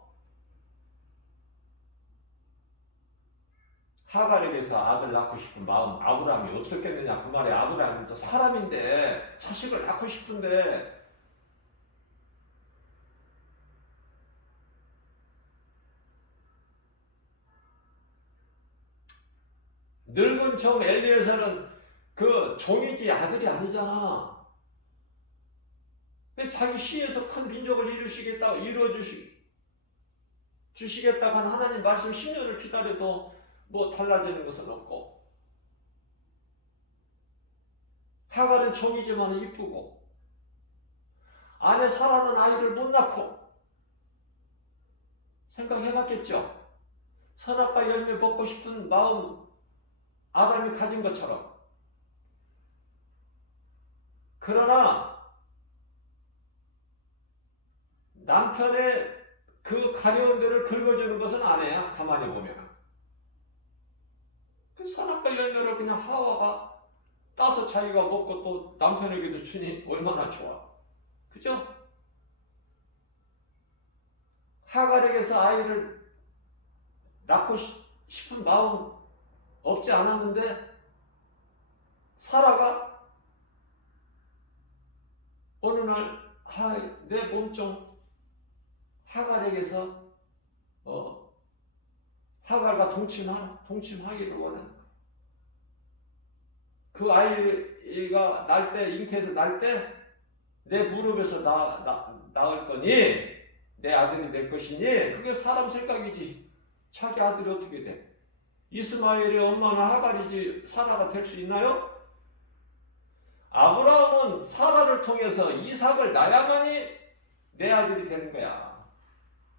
하갈에게서 아들 낳고 싶은 마음 아브라함이 없었겠느냐 그 말에 아브라함도 사람인데 자식을 낳고 싶은데 늙은 종 엘리에서는 그 종이지 아들이 아니잖아. 자기 시에서 큰 민족을 주시겠다고 한 하나님 말씀 10년을 기다려도 뭐 달라지는 것은 없고 하갈은 종이지만 이쁘고 아내 사라는 아이를 못 낳고 생각해봤겠죠. 선악과 열매 먹고 싶은 마음 아담이 가진 것처럼. 그러나 남편의 그 가려운 데를 긁어주는 것은 아내야. 가만히 보면 그 선악과 열매를 그냥 하와가 따서 자기가 먹고 또 남편에게도 주니 얼마나 좋아. 그죠? 하갈에게서 아이를 낳고 싶은 마음 없지 않았는데 사라가 어느 날 내 몸종 하갈에게서 하갈과 동침하기를 원하는 거야. 그 아이가 날 때 잉태해서 날 때 내 무릎에서 낳을 거니 내 아들이 될 것이니 그게 사람 생각이지. 자기 아들이 어떻게 돼? 이스마엘의 엄마는 하갈이지 사라가 될 수 있나요? 아브라함은 사라를 통해서 이삭을 낳아야만이 내 아들이 되는 거야.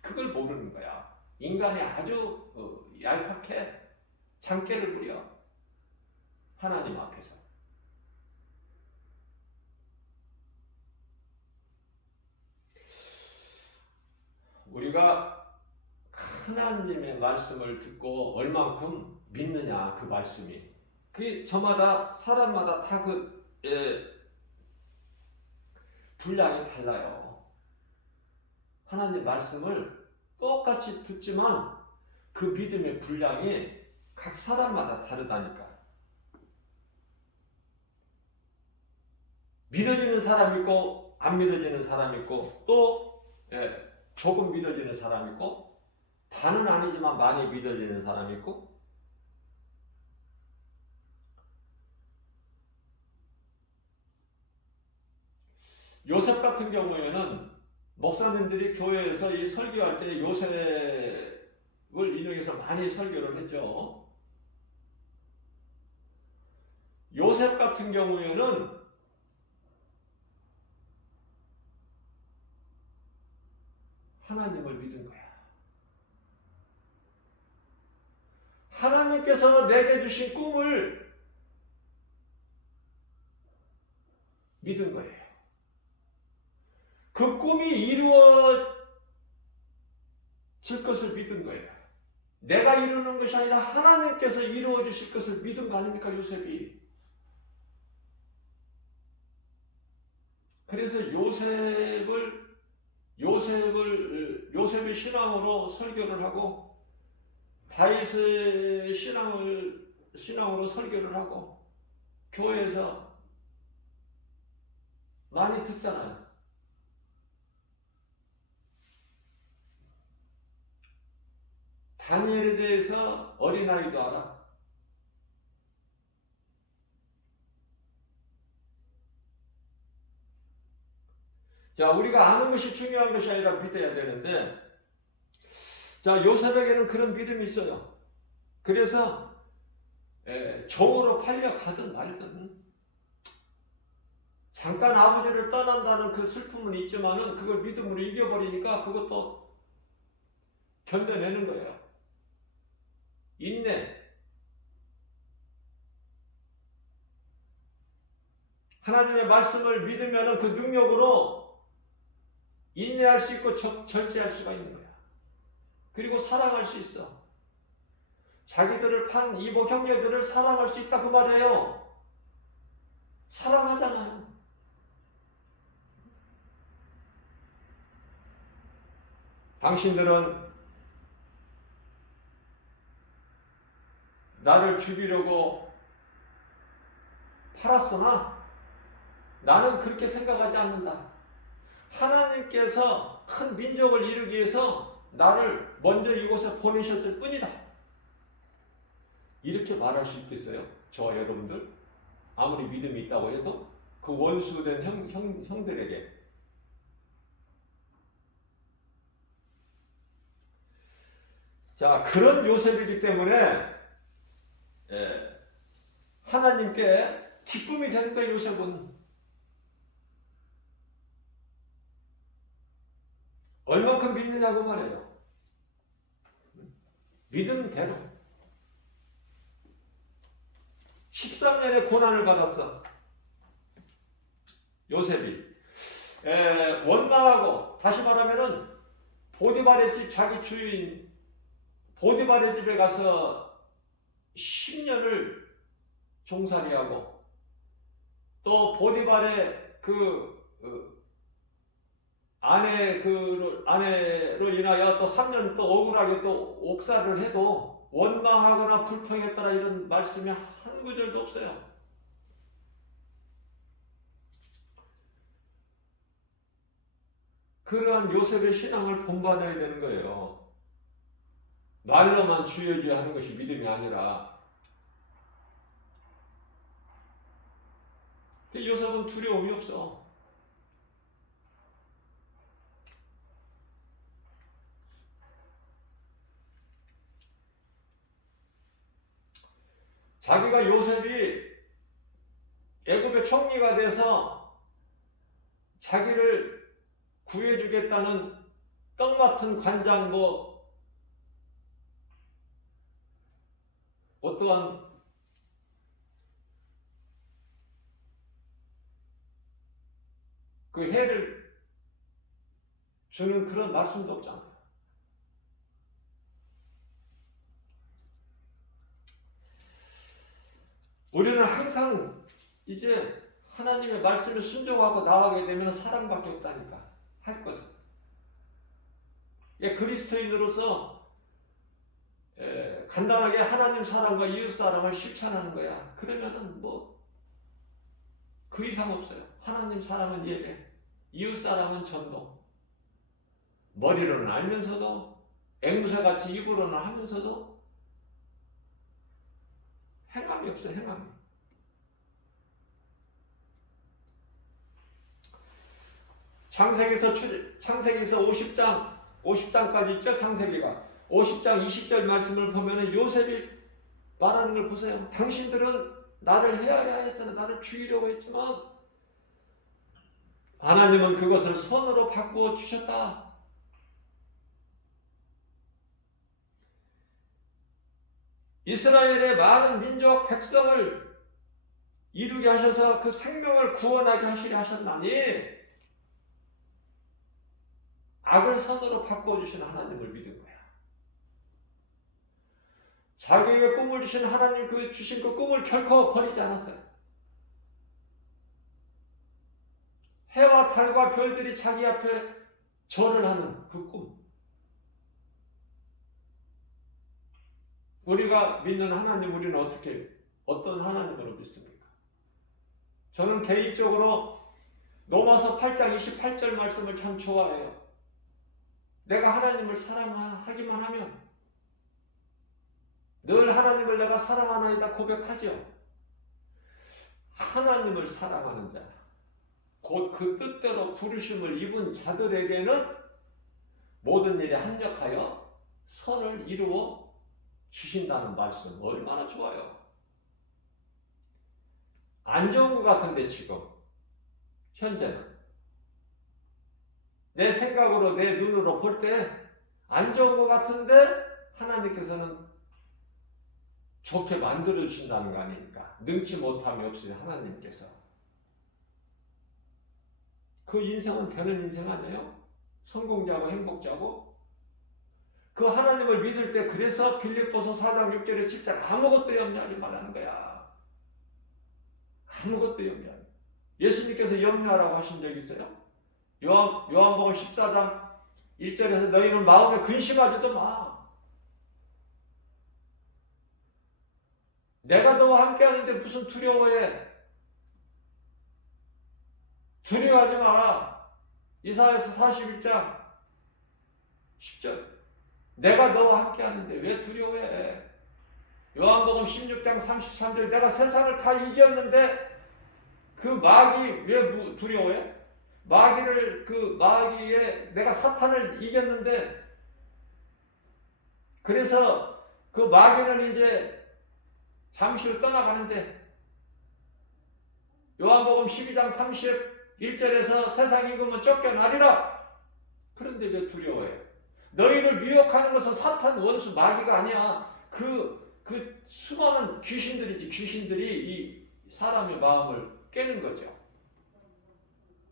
그걸 모르는 거야. 인간이 아주 얄팍해. 장깨를 부려. 하나님 앞에서. 우리가 하나님의 말씀을 듣고 얼만큼 믿느냐 그 말씀이. 그 저마다 사람마다 다 분량이 달라요. 하나님 말씀을 똑같이 듣지만 그 믿음의 분량이 각 사람마다 다르다니까. 믿어지는 사람 있고 안 믿어지는 사람 있고 또 조금 믿어지는 사람 있고 다는 아니지만 많이 믿어지는 사람 있고 요셉 같은 경우에는 목사님들이 교회에서 이 설교할 때 요셉을 인용해서 많이 설교를 했죠. 요셉 같은 경우에는 하나님을 믿은 거야. 하나님께서 내게 주신 꿈을 믿은 거예요. 그 꿈이 이루어질 것을 믿은 거예요. 내가 이루는 것이 아니라 하나님께서 이루어 주실 것을 믿은 거 아닙니까, 요셉이? 그래서 요셉의 신앙으로 설교를 하고 다윗의 신앙으로 설교를 하고 교회에서 많이 듣잖아요. 다니엘에 대해서 어린아이도 알아. 자, 우리가 아는 것이 중요한 것이 아니라 믿어야 되는데, 자, 요셉에게는 그런 믿음이 있어요. 그래서 종으로 팔려가든 말든 잠깐 아버지를 떠난다는 그 슬픔은 있지만은 그걸 믿음으로 이겨버리니까 그것도 견뎌내는 거예요. 인내. 하나님의 말씀을 믿으면은 그 능력으로 인내할 수 있고 절제할 수가 있는 거야. 그리고 사랑할 수 있어. 자기들을 판 이복 형제들을 사랑할 수 있다 그 말이에요. 사랑하잖아요. 당신들은 나를 죽이려고 팔았으나 나는 그렇게 생각하지 않는다. 하나님께서 큰 민족을 이루기 위해서 나를 먼저 이곳에 보내셨을 뿐이다. 이렇게 말할 수 있겠어요? 저와 여러분들? 아무리 믿음이 있다고 해도 그 원수된 형들에게. 자, 그런 요셉이기 때문에 하나님께 기쁨이 되는 거예요, 요셉은. 얼만큼 믿느냐고 말해요. 믿음대로. 13년의 고난을 받았어. 요셉이. 원망하고, 다시 말하면은, 보디발의 집, 자기 주인, 보디발의 집에 가서 10년을 종살이하고, 또 보디발의 아내로 인하여 또 3년 또 억울하게 또 옥살을 해도 원망하거나 불평했다라 이런 말씀이 한 구절도 없어요. 그러한 요셉의 신앙을 본받아야 되는 거예요. 말로만 주여 주여 하는 것이 믿음이 아니라. 요셉은 두려움이 없어. 자기가 요셉이 애굽의 총리가 돼서 자기를 구해주겠다는 떡 맡은 관장 어떠한 그 해를 주는 그런 말씀도 없잖아요. 우리는 항상 이제 하나님의 말씀에 순종하고 나아가게 되면 사랑밖에 없다니까. 할 것은. 그리스도인으로서 간단하게 하나님 사랑과 이웃 사랑을 실천하는 거야. 그러면은 뭐 그 이상 없어요. 하나님 사랑은 예배, 이웃 사랑은 전도. 머리로는 알면서도 앵무새같이 입으로는 하면서도 행함이 없어요. 행함이. 창세기에서 50장까지 있죠. 창세기가 50장 20절 말씀을 보면 요셉이 말하는 걸 보세요. 당신들은 나를 헤아려 하였으나 나를 죽이려고 했지만 하나님은 그것을 선으로 바꾸어 주셨다. 이스라엘의 많은 민족 백성을 이루게 하셔서 그 생명을 구원하게 하시려 하셨나니 악을 선으로 바꿔주신 하나님을 믿은 거야. 자기에게 꿈을 주신 하나님 주신 그 꿈을 결코 버리지 않았어요. 해와 달과 별들이 자기 앞에 절을 하는 그 꿈. 우리가 믿는 하나님, 우리는 어떤 하나님으로 믿습니까? 저는 개인적으로 로마서 8장 28절 말씀을 참 좋아해요. 내가 하나님을 사랑하기만 하면 늘 하나님을 내가 사랑하나이다 고백하죠. 하나님을 사랑하는 자, 곧 그 뜻대로 부르심을 입은 자들에게는 모든 일에 합력하여 선을 이루어 주신다는 말씀 얼마나 좋아요. 안 좋은 것 같은데 지금 현재는 내 생각으로 내 눈으로 볼 때 안 좋은 것 같은데 하나님께서는 좋게 만들어 주신다는 거 아닙니까? 능치 못함이 없으니 하나님께서. 그 인생은 되는 인생 아니에요? 성공자고 행복자고. 그 하나님을 믿을 때 그래서 빌립보서 4장 6절에 7절 아무것도 염려하지 말라는 거야. 아무것도 염려하지. 예수님께서 염려하라고 하신 적 있어요? 요한복음 14장 1절에서 너희는 마음에 근심하지도 마. 내가 너와 함께 하는데 무슨 두려워해? 두려워하지 마라. 이사야서 41장 10절. 내가 너와 함께 하는데 왜 두려워해? 요한복음 16장 33절. 내가 세상을 다 이겼는데 그 마귀 왜 두려워해? 마귀에 내가 사탄을 이겼는데 그래서 그 마귀는 이제 잠시로 떠나가는데 요한복음 12장 31절에서 세상 임금은 쫓겨나리라. 그런데 왜 두려워해? 너희를 미혹하는 것은 사탄 원수 마귀가 아니야. 그 수많은 귀신들이지. 귀신들이 이 사람의 마음을 깨는 거죠.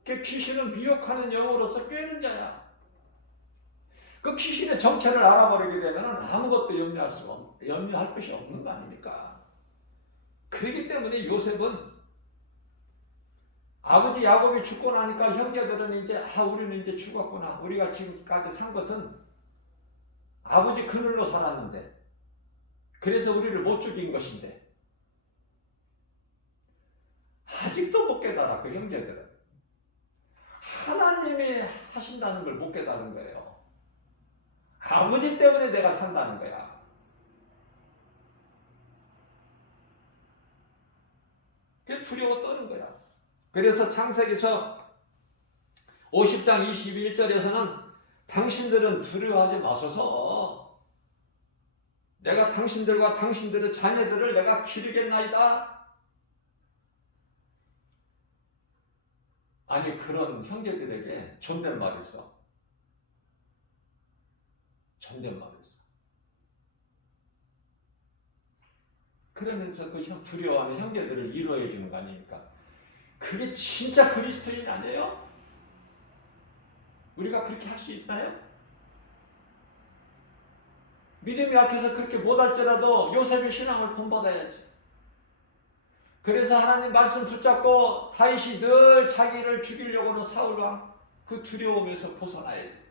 그 귀신은 미혹하는 영으로서 꿰는 자야. 그 귀신의 정체를 알아버리게 되면 아무것도 염려할 것이 없는 거 아닙니까? 그렇기 때문에 요셉은 아버지 야곱이 죽고 나니까 형제들은 이제 우리는 이제 죽었구나. 우리가 지금까지 산 것은 아버지 그늘로 살았는데 그래서 우리를 못 죽인 것인데 아직도 못 깨달아. 그 형제들은 하나님이 하신다는 걸 못 깨달은 거예요. 아버지 때문에 내가 산다는 거야. 그게 두려워 떠는 거야. 그래서 창세기서 50장 21절에서는 당신들은 두려워하지 마소서. 내가 당신들과 당신들의 자녀들을 내가 기르겠나이다. 아니 그런 형제들에게 존댓말을 써. 존댓말을 써. 그러면서 그 두려워하는 형제들을 위로해 주는 거 아닙니까? 그게 진짜 그리스도인 아니에요? 우리가 그렇게 할 수 있나요? 믿음이 약해서 그렇게 못할지라도 요셉의 신앙을 본받아야지. 그래서 하나님 말씀 붙잡고 다윗이 늘 자기를 죽이려고는 사울왕 그 두려움에서 벗어나야 돼.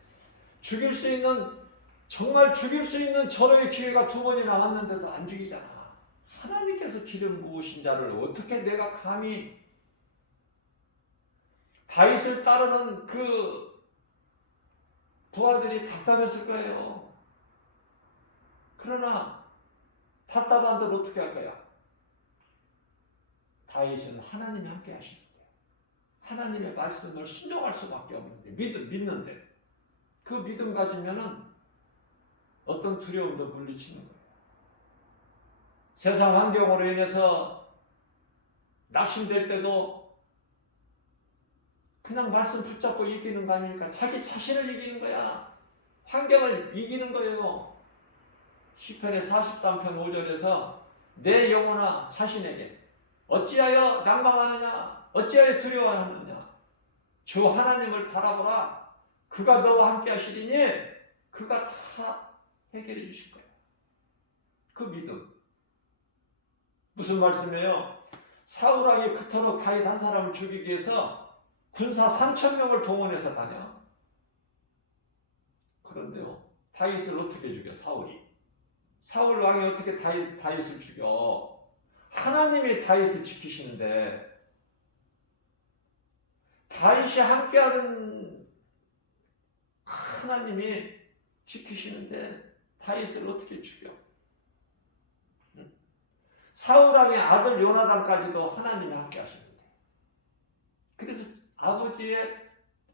죽일 수 있는, 정말 죽일 수 있는 절호의 기회가 2번이 나왔는데도 안 죽이잖아. 하나님께서 기름 부으신 자를 어떻게 내가 감히, 다윗을 따르는 그 부하들이 답답했을 거예요. 그러나 답답한들 어떻게 할 거야? 다윗은 하나님이 함께 하시는데, 하나님의 말씀을 순종할 수밖에 없는데, 믿는데, 그 믿음 가지면은 어떤 두려움도 물리치는 거예요. 세상 환경으로 인해서 낙심될 때도 그냥 말씀 붙잡고 이기는 거 아니니까 자기 자신을 이기는 거야. 환경을 이기는 거예요. 시편의 43편 5절에서 내 영혼아 자신에게 어찌하여 낭망하느냐, 어찌하여 두려워하느냐, 주 하나님을 바라보라. 그가 너와 함께 하시리니 그가 다 해결해 주실 거예요. 그 믿음. 무슨 말씀이에요? 사울왕이 그토록 다윗 한 사람을 죽이기 위해서 군사 3,000명을 동원해서 다녀. 그런데요, 다윗을 어떻게 죽여? 사울 왕이 어떻게 다윗을 죽여? 하나님이 다윗을 지키시는데, 다윗이 함께하는 하나님이 지키시는데 다윗을 어떻게 죽여? 사울 왕의 아들 요나단까지도 하나님이 함께 하시는데, 그래서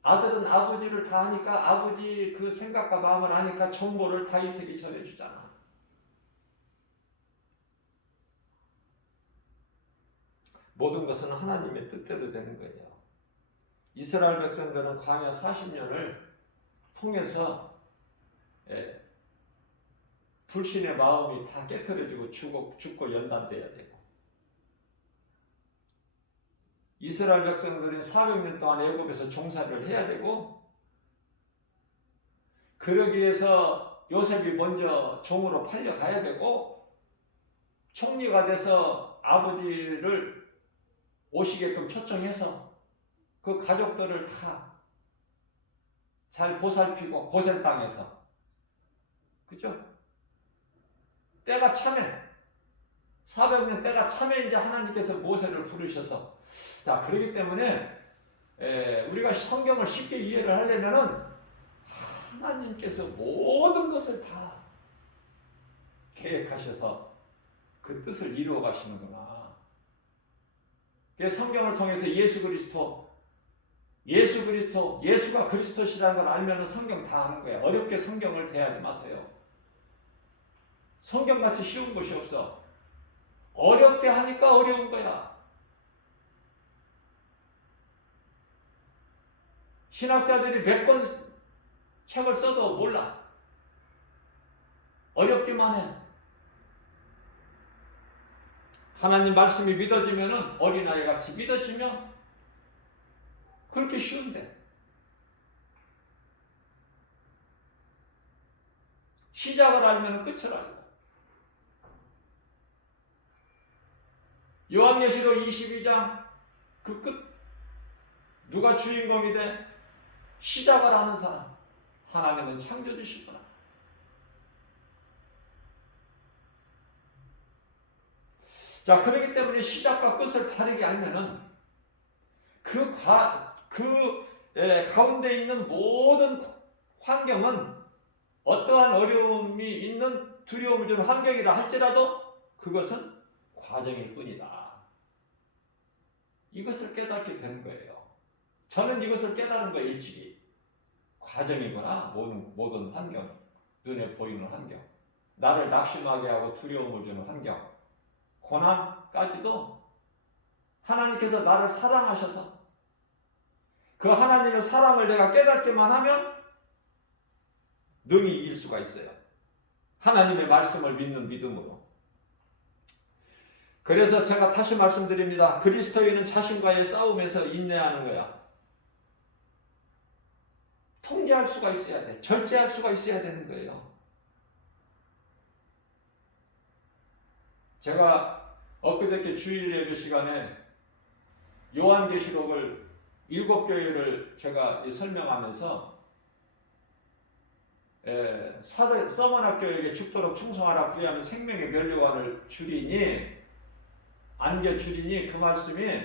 아들은 아버지를 다 하니까, 아버지 그 생각과 마음을 아니까 정보를 다윗에게 전해주잖아. 모든 것은 하나님의 뜻대로 되는 거예요. 이스라엘 백성들은 광야 40년을 통해서 불신의 마음이 다 깨트려지고 죽고 연단돼야 되고, 이스라엘 백성들은 400년 동안 애굽에서 종살이를 해야 되고, 그러기 위해서 요셉이 먼저 종으로 팔려가야 되고, 총리가 돼서 아버지를 오시게끔 초청해서 그 가족들을 다 잘 보살피고 고센 땅에서, 그죠? 때가 참에 400년 때가 참에 이제 하나님께서 모세를 부르셔서, 자, 그렇기 때문에 우리가 성경을 쉽게 이해를 하려면은 하나님께서 모든 것을 다 계획하셔서 그 뜻을 이루어 가시는구나. 성경을 통해서 예수가 그리스도시라는 걸 알면 성경 다 아는 거야. 어렵게 성경을 대하지 마세요. 성경같이 쉬운 것이 없어. 어렵게 하니까 어려운 거야. 신학자들이 100권 책을 써도 몰라. 어렵기만 해. 하나님 말씀이 믿어지면은, 어린아이 같이 믿어지면 그렇게 쉬운데, 시작을 알면 끝을 알고. 요한계시록 22장 그 끝, 누가 주인공이 돼? 시작을 아는 사람. 하나님은 창조주시구나. 자, 그렇기 때문에 시작과 끝을 바르게 알면은 가운데 있는 모든 환경은 어떠한 어려움이 있는, 두려움을 주는 환경이라 할지라도 그것은 과정일 뿐이다. 이것을 깨닫게 되는 거예요. 저는 이것을 깨달은 거예요. 일찍이. 과정이구나. 모든 환경, 눈에 보이는 환경, 나를 낙심하게 하고 두려움을 주는 환경, 고난까지도 하나님께서 나를 사랑하셔서 그 하나님의 사랑을 내가 깨닫기만 하면 능히 이길 수가 있어요. 하나님의 말씀을 믿는 믿음으로. 그래서 제가 다시 말씀드립니다. 그리스도인은 자신과의 싸움에서 인내하는 거야. 통제할 수가 있어야 돼. 절제할 수가 있어야 되는 거예요. 제가 엊그저께 주일 예배 시간에 요한계시록을 7교회를 제가 설명하면서 서문학교에게 죽도록 충성하라 그리하면 생명의 면류관을 주리니 안겨 주리니 그 말씀이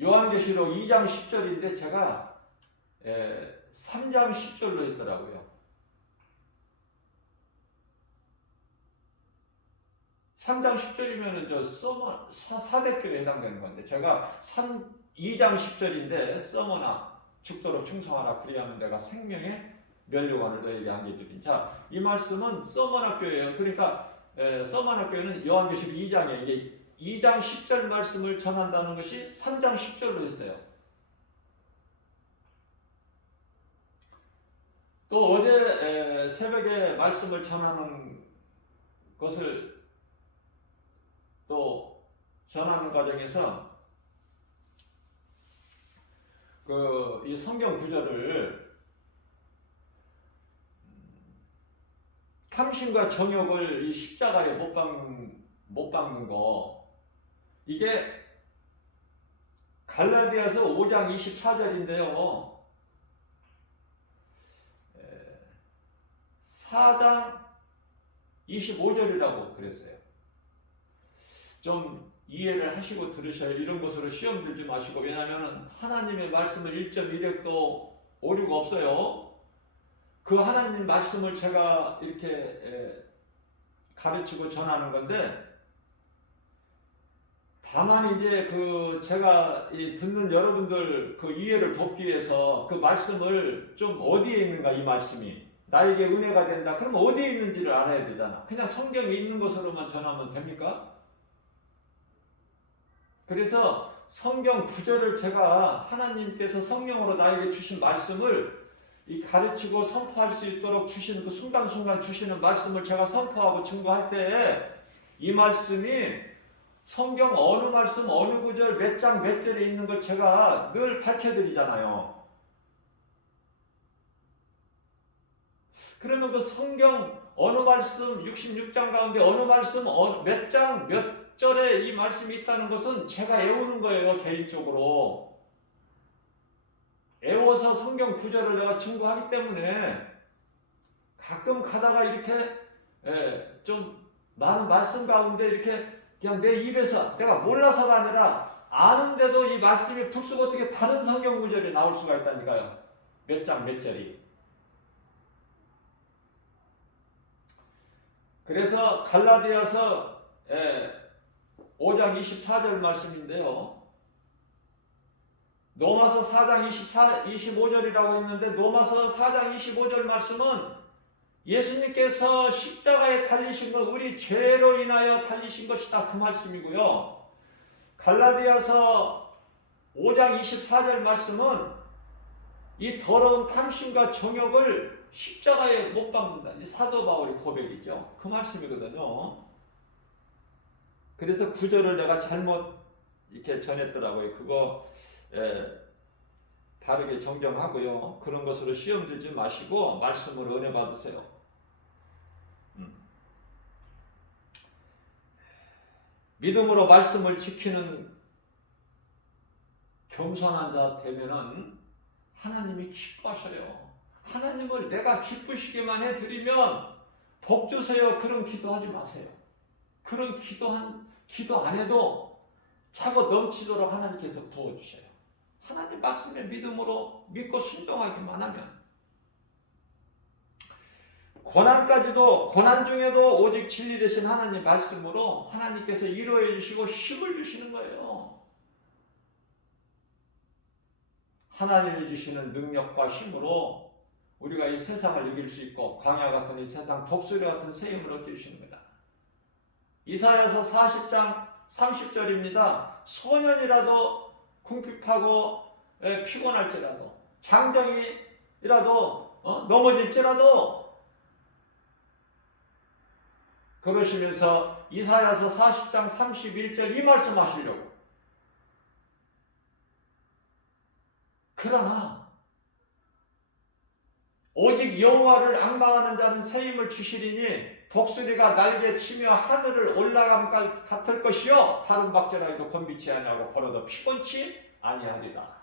요한계시록 2장 10절인데 제가 3장 10절로 했더라고요. 3장 10절이면은 저 사대교에 해당되는 건데 제가 2장 10절인데 서머나 죽도록 충성하라 그리하면 내가 생명의 면류관을 너에게 안겨주리니. 자, 이 말씀은 서머나 교회예요. 그러니까 서머나 교회는 요한계시록 2장에 이게 2장 10절 말씀을 전한다는 것이 3장 10절로 했어요. 또 어제 새벽에 말씀을 전하는 것을 또 전하는 과정에서 이 성경 구절을 탐심과 정욕을 이 십자가에 못 박는 거, 이게 갈라디아서 5장 24절인데요. 4장 25절이라고 그랬어요. 좀 이해를 하시고 들으셔야 이런 것으로 시험 들지 마시고, 왜냐하면 하나님의 말씀을 1.1획도 오류가 없어요. 그 하나님 말씀을 제가 이렇게 가르치고 전하는 건데, 다만 이제 제가 듣는 여러분들 이해를 돕기 위해서 그 말씀을 좀 어디에 있는가, 이 말씀이 나에게 은혜가 된다. 그러면 어디에 있는지를 알아야 되잖아. 그냥 성경에 있는 것으로만 전하면 됩니까? 그래서 성경 구절을 제가 하나님께서 성령으로 나에게 주신 말씀을 가르치고 선포할 수 있도록 주시는 그 순간순간 주시는 말씀을 제가 선포하고 증거할 때에 이 말씀이 성경 어느 말씀 어느 구절 몇 장 몇 절에 있는 걸 제가 늘 밝혀드리잖아요. 그러면 그 성경 어느 말씀 66장 가운데 어느 말씀 몇 장 몇 절에 이 말씀이 있다는 것은 제가 애우는 거예요. 개인적으로 애워서 성경 구절을 내가 증거하기 때문에 가끔 가다가 이렇게 좀 많은 말씀 가운데 이렇게 그냥 내 입에서 내가 몰라서가 아니라 아는데도 이 말씀이 불쑥 어떻게 다른 성경 구절이 나올 수가 있다니까요. 몇 장 몇 절이. 그래서 갈라디아서 5장 24절 말씀인데요. 로마서 4장 25절이라고 했는데 로마서 4장 25절 말씀은 예수님께서 십자가에 달리신 건 우리 죄로 인하여 달리신 것이다, 그 말씀이고요. 갈라디아서 5장 24절 말씀은 이 더러운 탐심과 정욕을 십자가에 못 박는다. 이 사도 바울의 고백이죠. 그 말씀이거든요. 그래서 구절을 내가 잘못 이렇게 전했더라고요. 그거 바르게 정정하고요. 그런 것으로 시험 들지 마시고 말씀으로 은혜 받으세요. 믿음으로 말씀을 지키는 겸손한 자 되면은 하나님이 기뻐하셔요. 하나님을 내가 기쁘시게만 해드리면 복 주세요. 그런 기도하지 마세요. 그런 기도 안 해도 차고 넘치도록 하나님께서 부어주셔요. 하나님 말씀에 믿음으로 믿고 순종하기만 하면, 고난 중에도 오직 진리 되신 하나님 말씀으로 하나님께서 위로해 주시고 힘을 주시는 거예요. 하나님이 주시는 능력과 힘으로 우리가 이 세상을 이길 수 있고 광야 같은 이 세상, 독수리 같은 새 힘을 얻어주시는 거다. 이사야서 40장 30절입니다. 소년이라도 궁핍하고 피곤할지라도, 장정이라도 넘어질지라도, 그러시면서 이사야서 40장 31절 이 말씀 하시려고. 그러나 오직 여호와를 앙망하는 자는 새 힘을 주시리니 독수리가 날개 치며 하늘을 올라감 같을 것이요 다른 박제라도 곤비치 아니하고 걸어도 피곤치 아니하리라.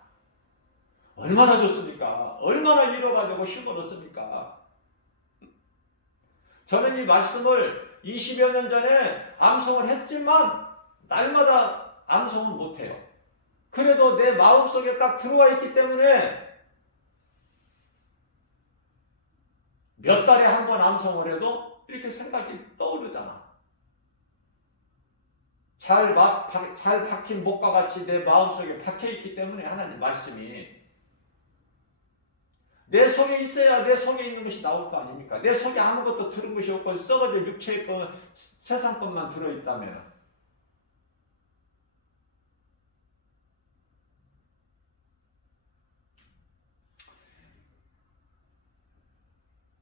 얼마나 좋습니까? 얼마나 위로가 되고 힘을 얻습니까? 저는 이 말씀을 20여 년 전에 암송을 했지만 날마다 암송은 못해요. 그래도 내 마음속에 딱 들어와 있기 때문에 몇 달에 한 번 암송을 해도 이렇게 생각이 떠오르잖아. 잘 박힌 목과 같이 내 마음속에 박혀있기 때문에 하나님 말씀이 내 속에 있어야 내 속에 있는 것이 나올 거 아닙니까? 내 속에 아무것도 들은 것이 없고 썩어진 육체의 것, 세상 것만 들어있다면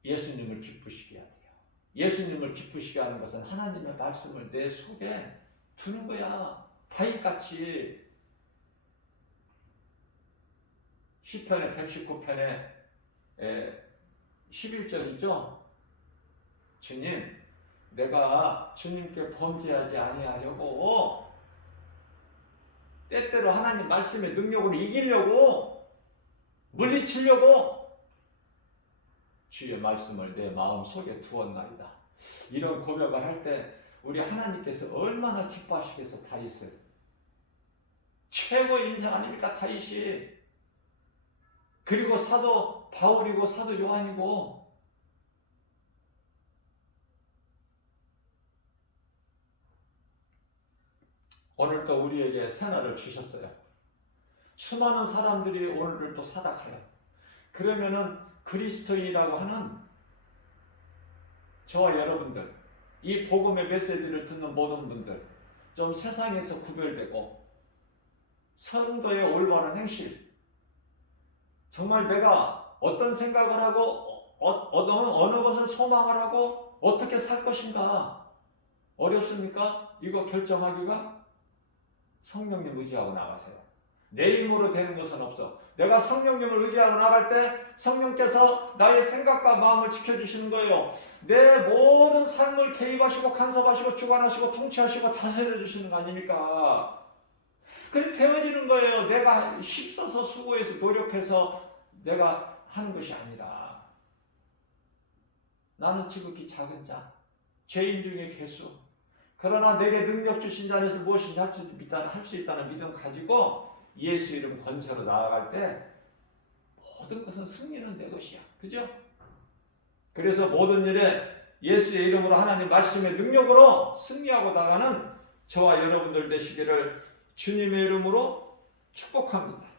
예수님을 기쁘시게 해야 돼요. 예수님을 기쁘시게 하는 것은 하나님의 말씀을 내 속에 두는 거야. 다윗같이 시편의 119편에 11절이죠. 주님, 내가 주님께 범죄하지 아니하려고 때때로 하나님 말씀의 능력으로 이기려고 물리치려고 주의 말씀을 내 마음속에 두었나이다. 이런 고백을 할 때 우리 하나님께서 얼마나 기뻐하시겠어. 다윗을 최고의 인생 아닙니까? 다윗이. 그리고 사도 바울이고 사도 요한이고 오늘 또 우리에게 새날을 주셨어요. 수많은 사람들이 오늘을 또 사닥해요. 그러면은 그리스도인이라고 하는 저와 여러분들, 이 복음의 메시지를 듣는 모든 분들, 좀 세상에서 구별되고 성도의 올바른 행실, 정말 내가 어떤 생각을 하고 어느 것을 소망을 하고 어떻게 살 것인가 어렵습니까? 이거 결정하기가? 성령님 의지하고 나가세요. 내 힘으로 되는 것은 없어. 내가 성령님을 의지하고 나갈 때 성령께서 나의 생각과 마음을 지켜주시는 거예요. 내 모든 삶을 개입하시고 간섭하시고 주관하시고 통치하시고 다스려 주시는 거 아닙니까? 그게 되어지는 거예요. 내가 힘써서 수고해서 노력해서 내가 하는 것이 아니라 나는 지극히 작은 자, 죄인 중에 괴수. 그러나 내게 능력 주신 자에서 무엇인지 할 수 있다는 믿음 가지고 예수 이름 권세로 나아갈 때 모든 것은 승리는 내 것이야. 그죠? 그래서 모든 일에 예수의 이름으로 하나님 말씀의 능력으로 승리하고 나가는 저와 여러분들 되시기를 주님의 이름으로 축복합니다.